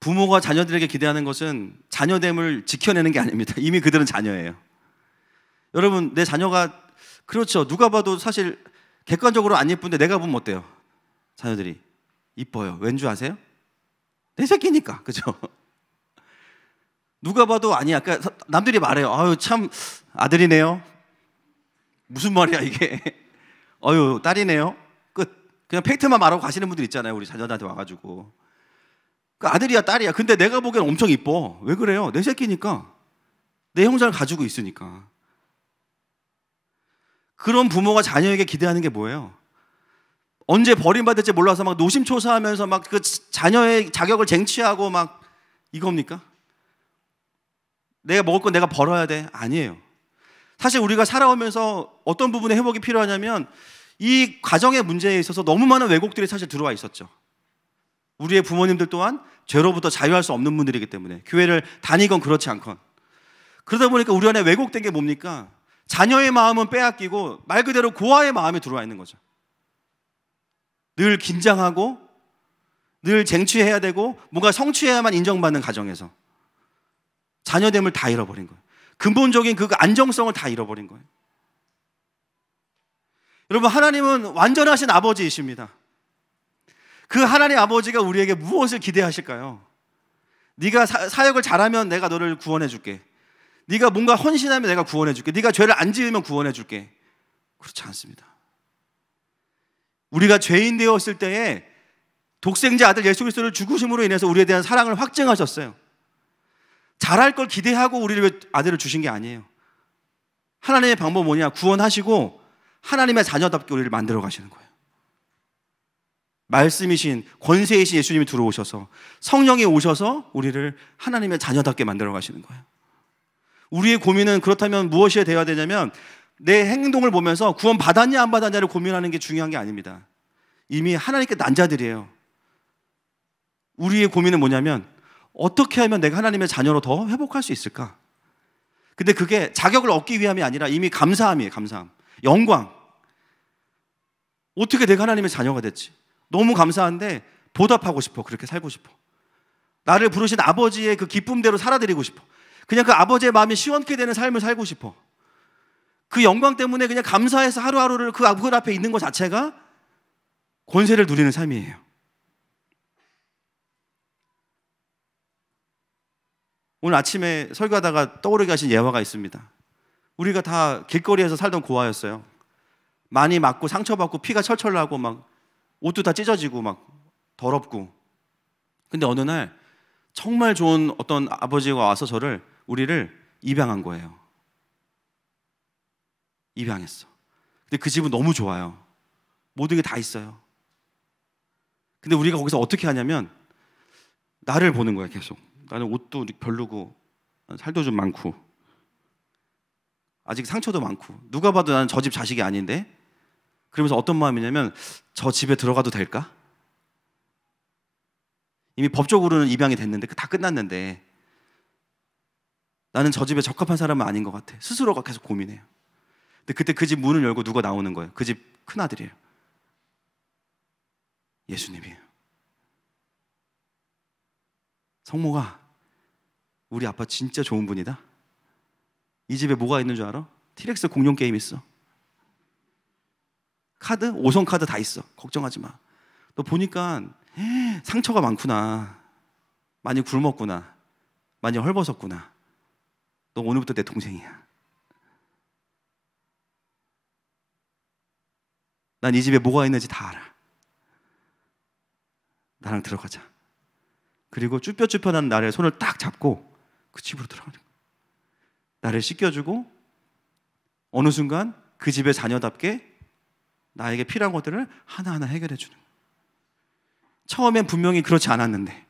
부모가 자녀들에게 기대하는 것은 자녀됨을 지켜내는 게 아닙니다. 이미 그들은 자녀예요. 여러분, 내 자녀가, 그렇죠, 누가 봐도 사실 객관적으로 안 예쁜데 내가 보면 어때요? 자녀들이 이뻐요. 왠 줄 아세요? 내 새끼니까. 그죠? 누가 봐도 아니야. 그러니까 남들이 말해요. 아유, 참 아들이네요. 무슨 말이야 이게. 아유, 딸이네요. 끝. 그냥 팩트만 말하고 가시는 분들 있잖아요. 우리 자녀들한테 와가지고. 그 아들이야 딸이야. 근데 내가 보기엔 엄청 이뻐. 왜 그래요? 내 새끼니까. 내 형상을 가지고 있으니까. 그런 부모가 자녀에게 기대하는 게 뭐예요? 언제 버림받을지 몰라서 막 노심초사하면서 막 그 자녀의 자격을 쟁취하고 막 이겁니까? 내가 먹을 건 내가 벌어야 돼? 아니에요. 사실 우리가 살아오면서 어떤 부분에 회복이 필요하냐면 이 가정의 문제에 있어서 너무 많은 왜곡들이 사실 들어와 있었죠. 우리의 부모님들 또한 죄로부터 자유할 수 없는 분들이기 때문에 교회를 다니건 그렇지 않건 그러다 보니까 우리 안에 왜곡된 게 뭡니까? 자녀의 마음은 빼앗기고 말 그대로 고아의 마음이 들어와 있는 거죠. 늘 긴장하고 늘 쟁취해야 되고 뭔가 성취해야만 인정받는 가정에서 자녀됨을 다 잃어버린 거예요. 근본적인 그 안정성을 다 잃어버린 거예요. 여러분, 하나님은 완전하신 아버지이십니다. 그 하나님 아버지가 우리에게 무엇을 기대하실까요? 네가 사역을 잘하면 내가 너를 구원해 줄게. 네가 뭔가 헌신하면 내가 구원해 줄게. 네가 죄를 안 지으면 구원해 줄게. 그렇지 않습니다. 우리가 죄인 되었을 때에 독생자 아들 예수 그리스도를 죽으심으로 인해서 우리에 대한 사랑을 확증하셨어요. 잘할 걸 기대하고 우리를 아들을 주신 게 아니에요. 하나님의 방법은 뭐냐? 구원하시고 하나님의 자녀답게 우리를 만들어 가시는 거예요. 말씀이신 권세이신 예수님이 들어오셔서 성령이 오셔서 우리를 하나님의 자녀답게 만들어 가시는 거예요. 우리의 고민은 그렇다면 무엇이 되어야 되냐면 내 행동을 보면서 구원 받았냐 안 받았냐를 고민하는 게 중요한 게 아닙니다. 이미 하나님께 난 자들이에요. 우리의 고민은 뭐냐면 어떻게 하면 내가 하나님의 자녀로 더 회복할 수 있을까? 근데 그게 자격을 얻기 위함이 아니라 이미 감사함이에요. 감사함, 영광. 어떻게 내가 하나님의 자녀가 됐지? 너무 감사한데 보답하고 싶어. 그렇게 살고 싶어. 나를 부르신 아버지의 그 기쁨대로 살아드리고 싶어. 그냥 그 아버지의 마음이 시원케 되는 삶을 살고 싶어. 그 영광 때문에 그냥 감사해서 하루하루를 그 앞에 있는 것 자체가 권세를 누리는 삶이에요. 오늘 아침에 설교하다가 떠오르게 하신 예화가 있습니다. 우리가 다 길거리에서 살던 고아였어요. 많이 맞고 상처받고 피가 철철 나고 막 옷도 다 찢어지고 막 더럽고. 근데 어느 날 정말 좋은 어떤 아버지가 와서 우리를 입양한 거예요. 입양했어. 근데 그 집은 너무 좋아요. 모든 게 다 있어요. 근데 우리가 거기서 어떻게 하냐면 나를 보는 거야. 계속. 나는 옷도 별로고 살도 좀 많고 아직 상처도 많고 누가 봐도 나는 저 집 자식이 아닌데, 그러면서 어떤 마음이냐면 저 집에 들어가도 될까? 이미 법적으로는 입양이 됐는데 다 끝났는데 나는 저 집에 적합한 사람은 아닌 것 같아. 스스로가 계속 고민해요. 근데 그때 그 집 문을 열고 누가 나오는 거예요. 그 집 큰아들이에요. 예수님이에요. 성모가, 우리 아빠 진짜 좋은 분이다. 이 집에 뭐가 있는 줄 알아? 티렉스 공룡 게임 있어. 카드, 5성 카드 다 있어. 걱정하지 마. 너 보니까 상처가 많구나. 많이 굶었구나. 많이 헐벗었구나. 너 오늘부터 내 동생이야. 난 이 집에 뭐가 있는지 다 알아. 나랑 들어가자. 그리고 쭈뼛쭈뼛한 나를 손을 딱 잡고 그 집으로 들어가는 거야. 나를 씻겨주고 어느 순간 그 집의 자녀답게 나에게 필요한 것들을 하나하나 해결해 주는 거야. 처음엔 분명히 그렇지 않았는데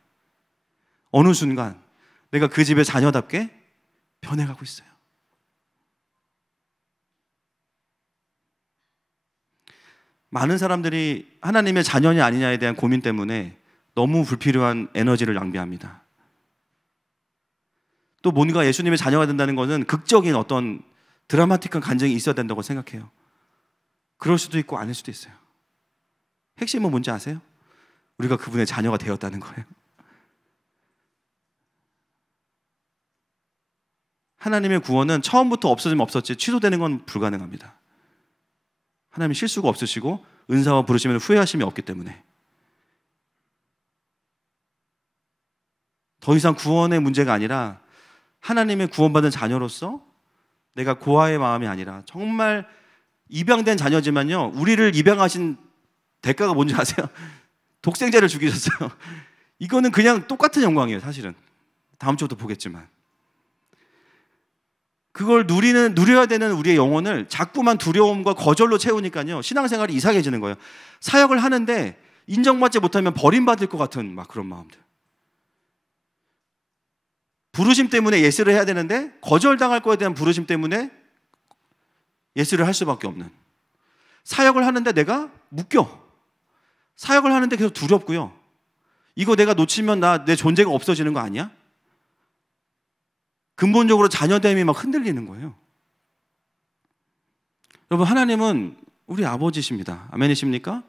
어느 순간 내가 그 집의 자녀답게 변해가고 있어요. 많은 사람들이 하나님의 자녀냐 아니냐에 대한 고민 때문에 너무 불필요한 에너지를 낭비합니다. 또 뭔가 예수님의 자녀가 된다는 것은 극적인 어떤 드라마틱한 감정이 있어야 된다고 생각해요. 그럴 수도 있고 아닐 수도 있어요. 핵심은 뭔지 아세요? 우리가 그분의 자녀가 되었다는 거예요. 하나님의 구원은 처음부터 없어지면 없었지 취소되는 건 불가능합니다. 하나님이 실수가 없으시고 은사와 부르심을 후회하심이 없기 때문에 더 이상 구원의 문제가 아니라 하나님의 구원받은 자녀로서 내가 고아의 마음이 아니라 정말 입양된 자녀지만요, 우리를 입양하신 대가가 뭔지 아세요? 독생자를 죽이셨어요. 이거는 그냥 똑같은 영광이에요. 사실은 다음 주부터 보겠지만 그걸 누려야 되는 우리의 영혼을 자꾸만 두려움과 거절로 채우니까요 신앙생활이 이상해지는 거예요. 사역을 하는데 인정받지 못하면 버림받을 것 같은 막 그런 마음들. 부르심 때문에 예스를 해야 되는데 거절당할 거에 대한 부르심 때문에 예스를 할 수밖에 없는. 사역을 하는데 내가 묶여. 사역을 하는데 계속 두렵고요. 이거 내가 놓치면 내 존재가 없어지는 거 아니야? 근본적으로 자녀됨이 막 흔들리는 거예요. 여러분, 하나님은 우리 아버지십니다. 아멘이십니까?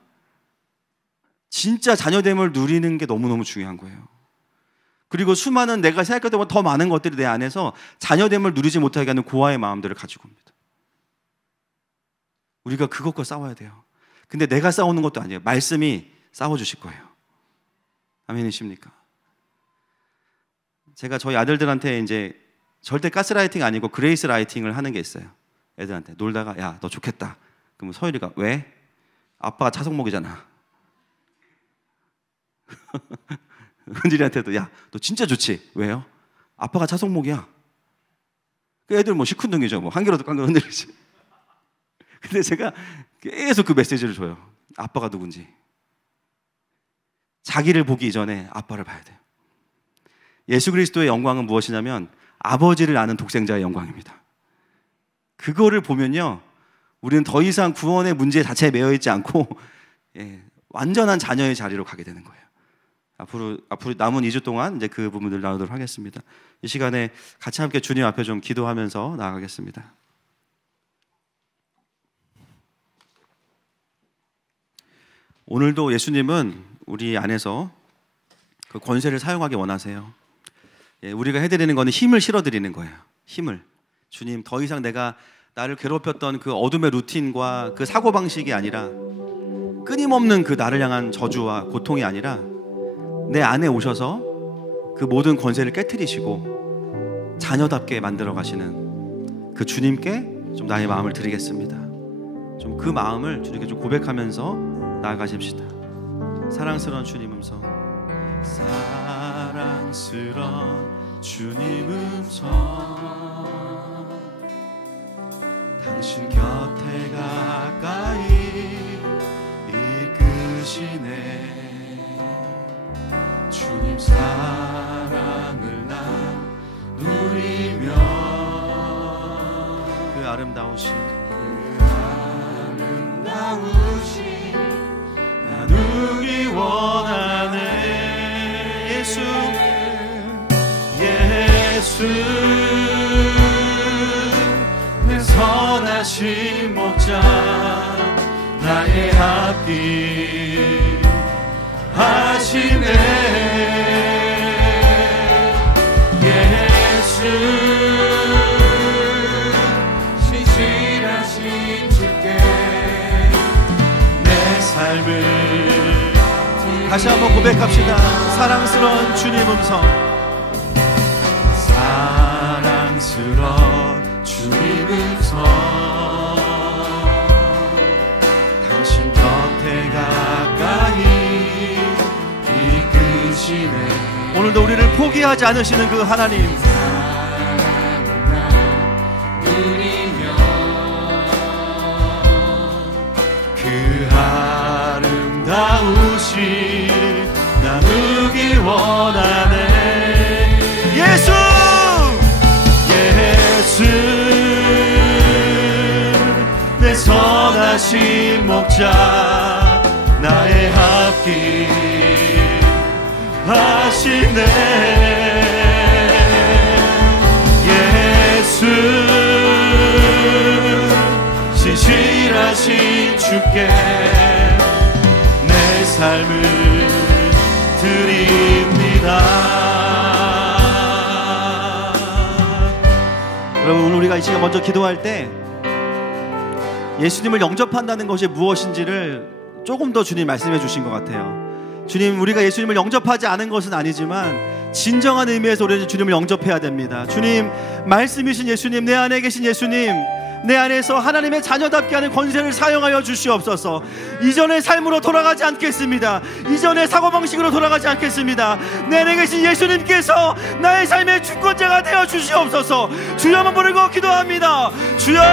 진짜 자녀됨을 누리는 게 너무너무 중요한 거예요. 그리고 수많은 내가 생각했던 것보다 더 많은 것들이 내 안에서 자녀됨을 누리지 못하게 하는 고아의 마음들을 가지고 옵니다. 우리가 그것과 싸워야 돼요. 근데 내가 싸우는 것도 아니에요. 말씀이 싸워주실 거예요. 아멘이십니까? 제가 저희 아들들한테 이제 절대 가스라이팅 아니고 그레이스 라이팅을 하는 게 있어요. 애들한테 놀다가 야, 너 좋겠다. 그러면 서율이가 왜? 아빠가 차성목이잖아. 은질이한테도 야, 너 진짜 좋지. 왜요? 아빠가 차성목이야. 그 애들 뭐 시큰둥이죠. 뭐 한 개라도 깡깡 흔들리지. 근데 제가 계속 그 메시지를 줘요. 아빠가 누군지. 자기를 보기 이전에 아빠를 봐야 돼요. 예수 그리스도의 영광은 무엇이냐면 아버지를 아는 독생자의 영광입니다. 그거를 보면요, 우리는 더 이상 구원의 문제 자체에 매여 있지 않고 완전한 자녀의 자리로 가게 되는 거예요. 앞으로 남은 2주 동안 이제 그 부분을 나누도록 하겠습니다. 이 시간에 같이 함께 주님 앞에 좀 기도하면서 나아가겠습니다. 오늘도 예수님은 우리 안에서 그 권세를 사용하기 원하세요. 우리가 해드리는 거는 힘을 실어드리는 거예요. 힘을. 주님, 더 이상 내가 나를 괴롭혔던 그 어둠의 루틴과 그 사고방식이 아니라, 끊임없는 그 나를 향한 저주와 고통이 아니라 내 안에 오셔서 그 모든 권세를 깨트리시고 자녀답게 만들어 가시는 그 주님께 좀 나의 마음을 드리겠습니다. 좀 그 마음을 주님께 좀 고백하면서 나아가십시다. 사랑스러운 주님 음성, 사랑스러운 주님 음성, 당신 곁에 가까이 이끄시네. 주님 사랑을 나누리며 그 아름다우신 나누기 원하네. 예수 내 선하신 목자, 나의 앞길 하시네. 예수 신실하신 주께 내 삶을 다시 한번 고백합시다. 사랑스러운 주님 음성, 사랑스러운 주님 음성, 당신 곁에 가까이 이끄시네. 오늘도 우리를 포기하지 않으시는 그 하나님, 그 아름다우신 나누기 원하네. 예수 내 선하신 목자, 나의 앞길 하시네. 예수 신실하신 주께 내 삶을 드립니다. 여러분, 오늘 우리가 이 시간 먼저 기도할 때 예수님을 영접한다는 것이 무엇인지를 조금 더 주님 말씀해 주신 것 같아요. 주님, 우리가 예수님을 영접하지 않은 것은 아니지만 진정한 의미에서 우리는 주님을 영접해야 됩니다. 주님, 말씀이신 예수님, 내 안에 계신 예수님, 내 안에서 하나님의 자녀답게 하는 권세를 사용하여 주시옵소서. 이전의 삶으로 돌아가지 않겠습니다. 이전의 사고방식으로 돌아가지 않겠습니다. 내 안에 계신 예수님께서 나의 삶의 주권자가 되어 주시옵소서. 주여만 부르고 기도합니다. 주여!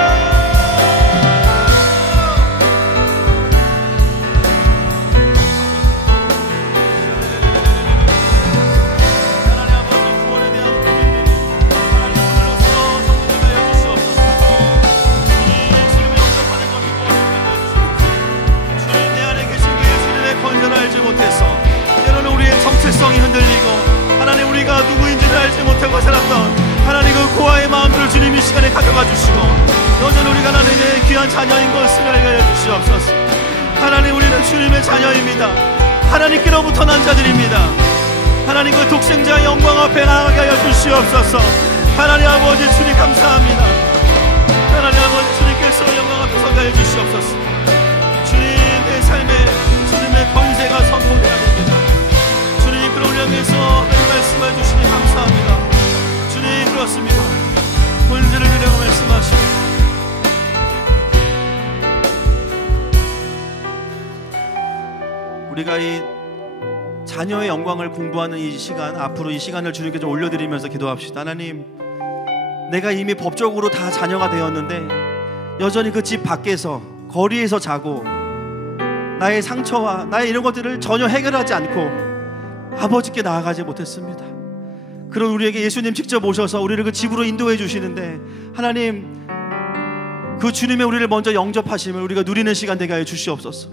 때로는 우리의 정체성이 흔들리고 하나님, 우리가 누구인지를 알지 못하고 살았던 하나님 그 고아의 마음들을 주님 이 시간에 가져가 주시고 여전히 우리가 하나님의 귀한 자녀인 것을 알게 하여 주시옵소서. 하나님, 우리는 주님의 자녀입니다. 하나님께로부터 난 자들입니다. 하나님 그 독생자의 영광 앞에 나아가게 하여 주시옵소서. 하나님 아버지 주님 감사합니다. 하나님 아버지 주님께서 영광 앞에 서게 하여 주시옵소서. 주님 내 삶에 주님의 권세가 선포되어야 됩니다. 주님 그를 향해서 말씀해 주시니 감사합니다. 주님 그렇습니다. 권세를 드리라고 말씀하시고 우리가 이 자녀의 영광을 공부하는 이 시간, 앞으로 이 시간을 주님께 좀 올려드리면서 기도합시다. 하나님, 내가 이미 법적으로 다 자녀가 되었는데 여전히 그 집 밖에서 거리에서 자고 나의 상처와 나의 이런 것들을 전혀 해결하지 않고 아버지께 나아가지 못했습니다. 그런 우리에게 예수님 직접 오셔서 우리를 그 집으로 인도해 주시는데 하나님, 그 주님의 우리를 먼저 영접하심을 우리가 누리는 시간 되게 하여 주시옵소서.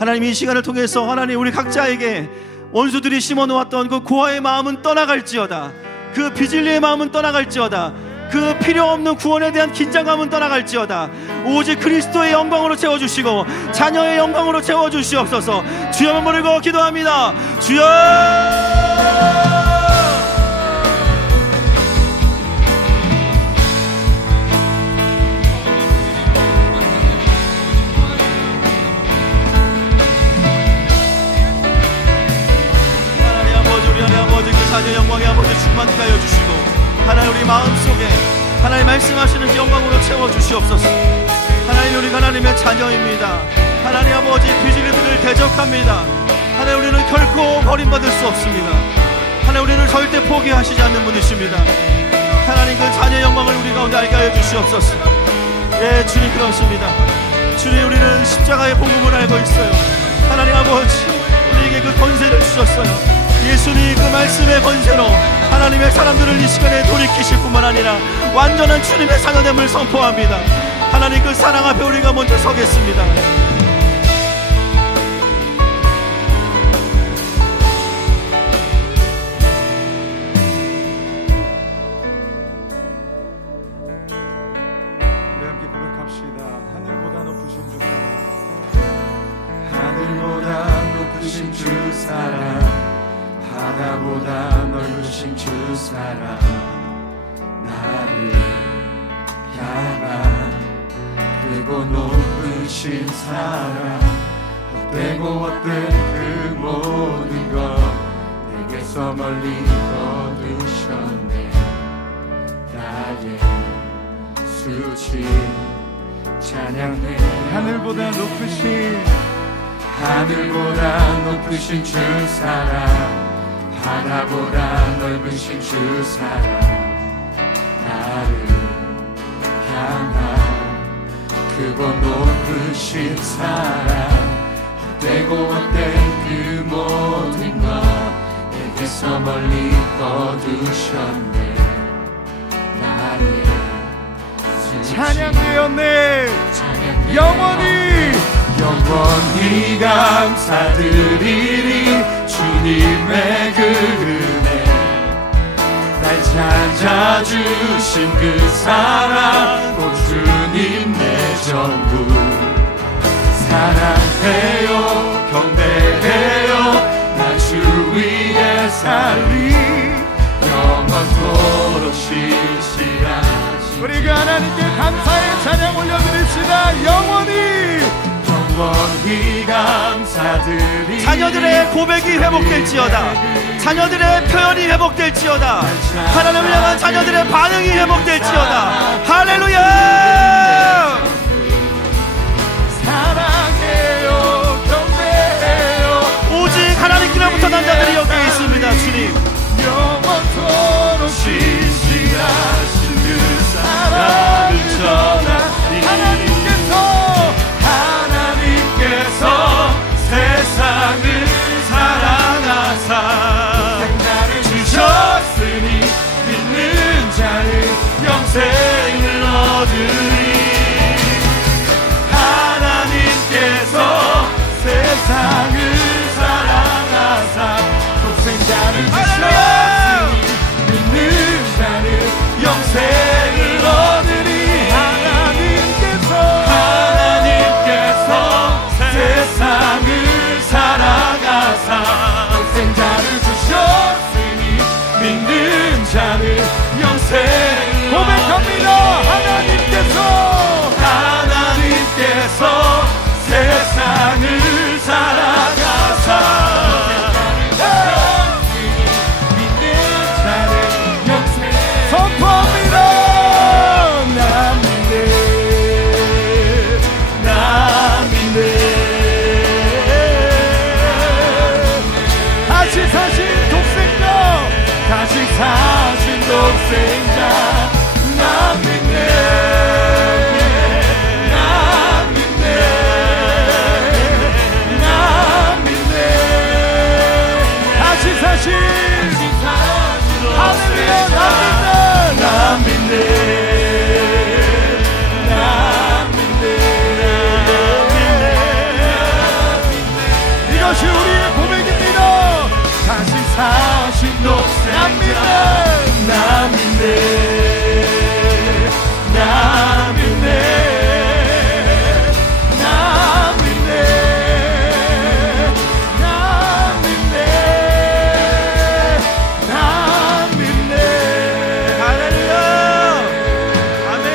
하나님, 이 시간을 통해서 하나님 우리 각자에게 원수들이 심어놓았던 그 고아의 마음은 떠나갈지어다, 그 비질리의 마음은 떠나갈지어다, 그 필요 없는 구원에 대한 긴장감은 떠나갈지어다. 오직 그리스도의 영광으로 채워주시고 자녀의 영광으로 채워주시옵소서. 주여 부르고 기도합니다. 주여! 자녀 영광의 아버지 충만케 하여 주시고 하나님 우리 마음속에 하나님 말씀하시는 영광으로 채워주시옵소서. 하나님 우리가 하나님의 자녀입니다. 하나님 아버지 비질리들을 대적합니다. 하나님 우리는 결코 버림받을 수 없습니다. 하나님 우리는 절대 포기하시지 않는 분이십니다. 하나님 그 자녀 영광을 우리 가운데 알게 하여 주시옵소서. 예, 주님 그렇습니다. 주님 우리는 십자가의 복음을 알고 있어요. 하나님 아버지 우리에게 그 권세를 주셨어요. 예수님 그 말씀의 권세로 하나님의 사람들을 이 시간에 돌이키실 뿐만 아니라 완전한 주님의 자녀됨을 선포합니다. 하나님 그 사랑 앞에 우리가 먼저 서겠습니다. 우리 함께 고백합시다. 하늘보다 높으신 주 사랑, 하늘보다 높으신 주 사랑, 바다보다 넓으신 주 사랑, 나를 향한 크고 높으신 사랑, 헛되고 헛된 그 모든 것 내게서 멀리 거두셨네. 나의 수치 찬양해. 하늘보다 높으신 하늘보다 높으신 주 사랑, 바다보다 넓으신 주 사랑, 나를 향한 크고 높으신 사랑, 헛되고 헛된 그 모든 것 내게서 멀리 거두셨네. 나의 찬양되었네. 영원히 감사드리리. 주님의 그 은혜, 날 찾아주신 그 사랑, 오 주님 내 전부. 사랑해요 경배해요, 나 주 위에 살리. 영원토록 신실하신 우리가 하나님께 감사의 찬양 올려드립시다. 영원히 감사드리. 자녀들의 고백이 회복될지어다, 자녀들의 표현이 회복될지어다, 하나님을 향한 자녀들의 반응이 회복될지어다. 할렐루야! 사랑해요 경배해요, 오직 하나님께로부터 난 자들이 여기 있습니다. 주님 영원토록 신실하신 그 사랑을 전하리. 하나님께서 세상을 사랑하사 나를 주셨으니 믿는 자는 영생을 얻으리. 사신 독생자 나 믿네 나 믿네 나 믿네 다시 사신 할렐루야 나 믿네 이것이 우리의 고백입니다. 다시 사신 독생자 나 믿네 나 믿네 나 믿네 나 믿네 나 믿네 할렐루야. 아멘.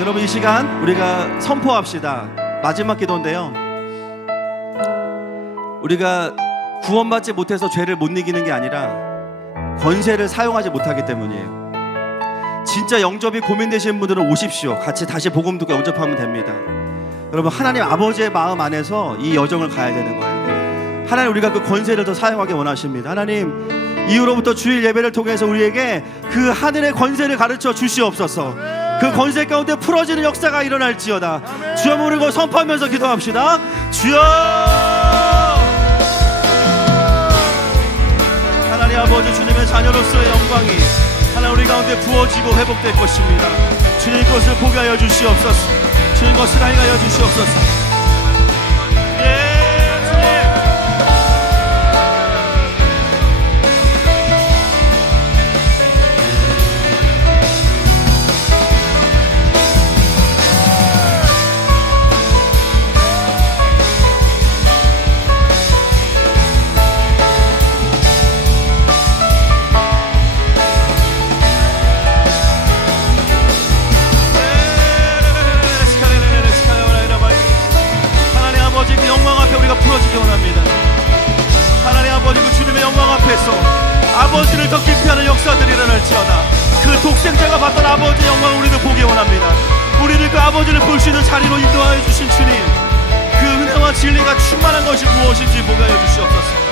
여러분, 이 시간 우리가 선포합시다. 마지막 기도인데요, 우리가 구원받지 못해서 죄를 못 이기는 게 아니라 권세를 사용하지 못하기 때문이에요. 진짜 영접이 고민되시는 분들은 오십시오. 같이 다시 복음 듣고 영접하면 됩니다. 여러분, 하나님 아버지의 마음 안에서 이 여정을 가야 되는 거예요. 하나님, 우리가 그 권세를 더 사용하기 원하십니다. 하나님, 이후로부터 주일 예배를 통해서 우리에게 그 하늘의 권세를 가르쳐 주시옵소서. 그 권세 가운데 풀어지는 역사가 일어날지어다. 주여, 모르고 선포하면서 기도합시다. 주여. 하나님 아버지, 주님의 자녀로서의 영광이 하나님 우리 가운데 부어지고 회복될 것입니다. 주님 것을 보게 하여 주시옵소서. 주님 것을 알게 하여 주시옵소서. 풀어지기 원합니다. 하나님 아버지, 그 주님의 영광 앞에서 아버지를 더 깊이 하는 역사들이 일어날지어다. 그 독생자가 받던 아버지의 영광을 우리도 보기 원합니다. 우리를 그 아버지를 볼 수 있는 자리로 인도하여 주신 주님, 그 은혜와 진리가 충만한 것이 무엇인지 보게 하여 주시옵소서.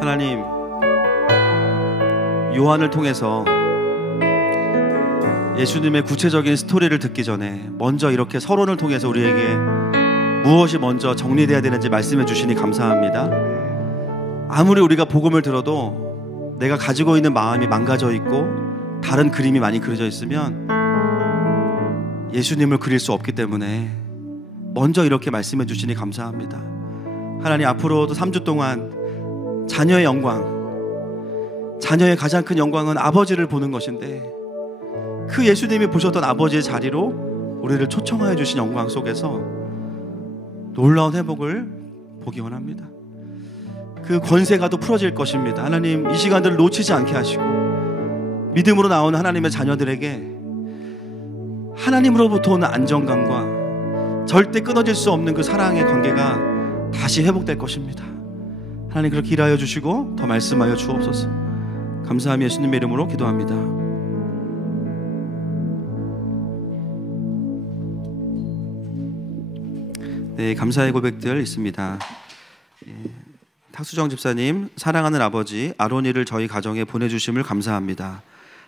하나님, 요한을 통해서 예수님의 구체적인 스토리를 듣기 전에 먼저 이렇게 서론을 통해서 우리에게 무엇이 먼저 정리돼야 되는지 말씀해 주시니 감사합니다. 아무리 우리가 복음을 들어도 내가 가지고 있는 마음이 망가져 있고 다른 그림이 많이 그려져 있으면 예수님을 그릴 수 없기 때문에 먼저 이렇게 말씀해 주시니 감사합니다. 하나님, 앞으로도 3주 동안 자녀의 영광, 자녀의 가장 큰 영광은 아버지를 보는 것인데, 그 예수님이 보셨던 아버지의 자리로 우리를 초청하여 주신 영광 속에서 놀라운 회복을 보기 원합니다. 그 권세가 또 풀어질 것입니다. 하나님, 이 시간들을 놓치지 않게 하시고 믿음으로 나오는 하나님의 자녀들에게 하나님으로부터 오는 안정감과 절대 끊어질 수 없는 그 사랑의 관계가 다시 회복될 것입니다. 하나님, 그렇게 일하여 주시고 더 말씀하여 주옵소서. 감사하며 예수님의 이름으로 기도합니다. 네, 감사의 고백들 있습니다. 탁수정 집사님, 사랑하는 아버지, 아로니를 저희 가정에 보내주심을 감사합니다.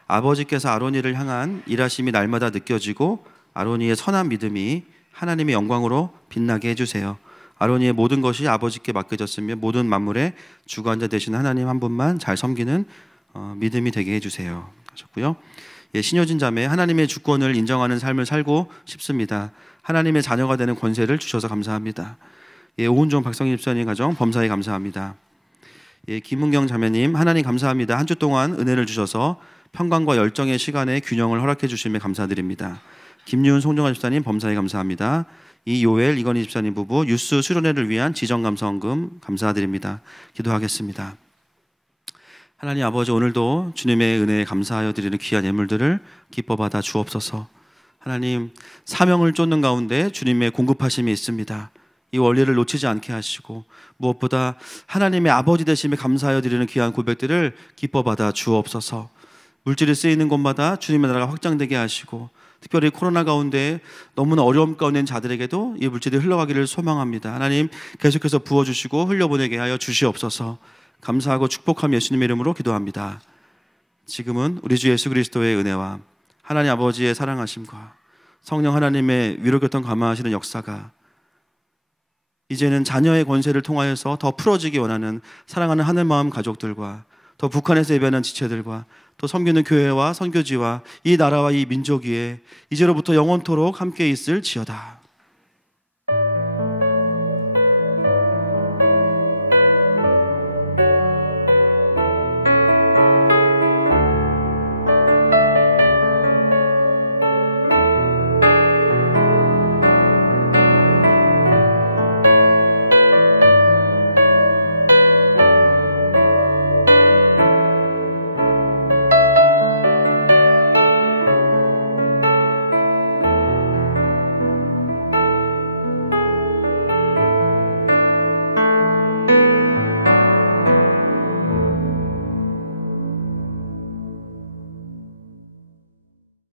아버지께서 아로니를 향한 일하심이 날마다 느껴지고 아로니의 선한 믿음이 하나님의 영광으로 빛나게 해주세요. 아로니의 모든 것이 아버지께 맡겨졌으며 모든 만물의 주관자 되신 하나님 한 분만 잘 섬기는 믿음이 되게 해주세요 하셨고요. 예, 신효진 자매, 하나님의 주권을 인정하는 삶을 살고 싶습니다. 하나님의 자녀가 되는 권세를 주셔서 감사합니다. 예, 오은종 박성희 집사님 가정 범사에 감사합니다. 예, 김은경 자매님, 하나님 감사합니다. 한 주 동안 은혜를 주셔서 평강과 열정의 시간에 균형을 허락해 주심에 감사드립니다. 김윤 송정아 집사님 범사에 감사합니다. 이요엘 이건희 집사님 부부 뉴스 수련회를 위한 지정감사원금 감사드립니다. 기도하겠습니다. 하나님 아버지, 오늘도 주님의 은혜에 감사하여 드리는 귀한 예물들을 기뻐 받아 주옵소서. 하나님, 사명을 쫓는 가운데 주님의 공급하심이 있습니다. 이 원리를 놓치지 않게 하시고 무엇보다 하나님의 아버지 되심에 감사하여 드리는 귀한 고백들을 기뻐 받아 주옵소서. 물질이 쓰이는 곳마다 주님의 나라가 확장되게 하시고, 특별히 코로나 가운데 너무나 어려움 가운데 있는 자들에게도 이 물질이 흘러가기를 소망합니다. 하나님, 계속해서 부어주시고 흘려보내게 하여 주시옵소서. 감사하고 축복하며 예수님의 이름으로 기도합니다. 지금은 우리 주 예수 그리스도의 은혜와 하나님 아버지의 사랑하심과 성령 하나님의 위로교통 감화하시는 역사가 이제는 자녀의 권세를 통하여서 더 풀어지기 원하는 사랑하는 하늘마음 가족들과 더 북한에서 예배하는 지체들과 또 섬기는 교회와 선교지와 이 나라와 이 민족 위에 이제로부터 영원토록 함께 있을지어다.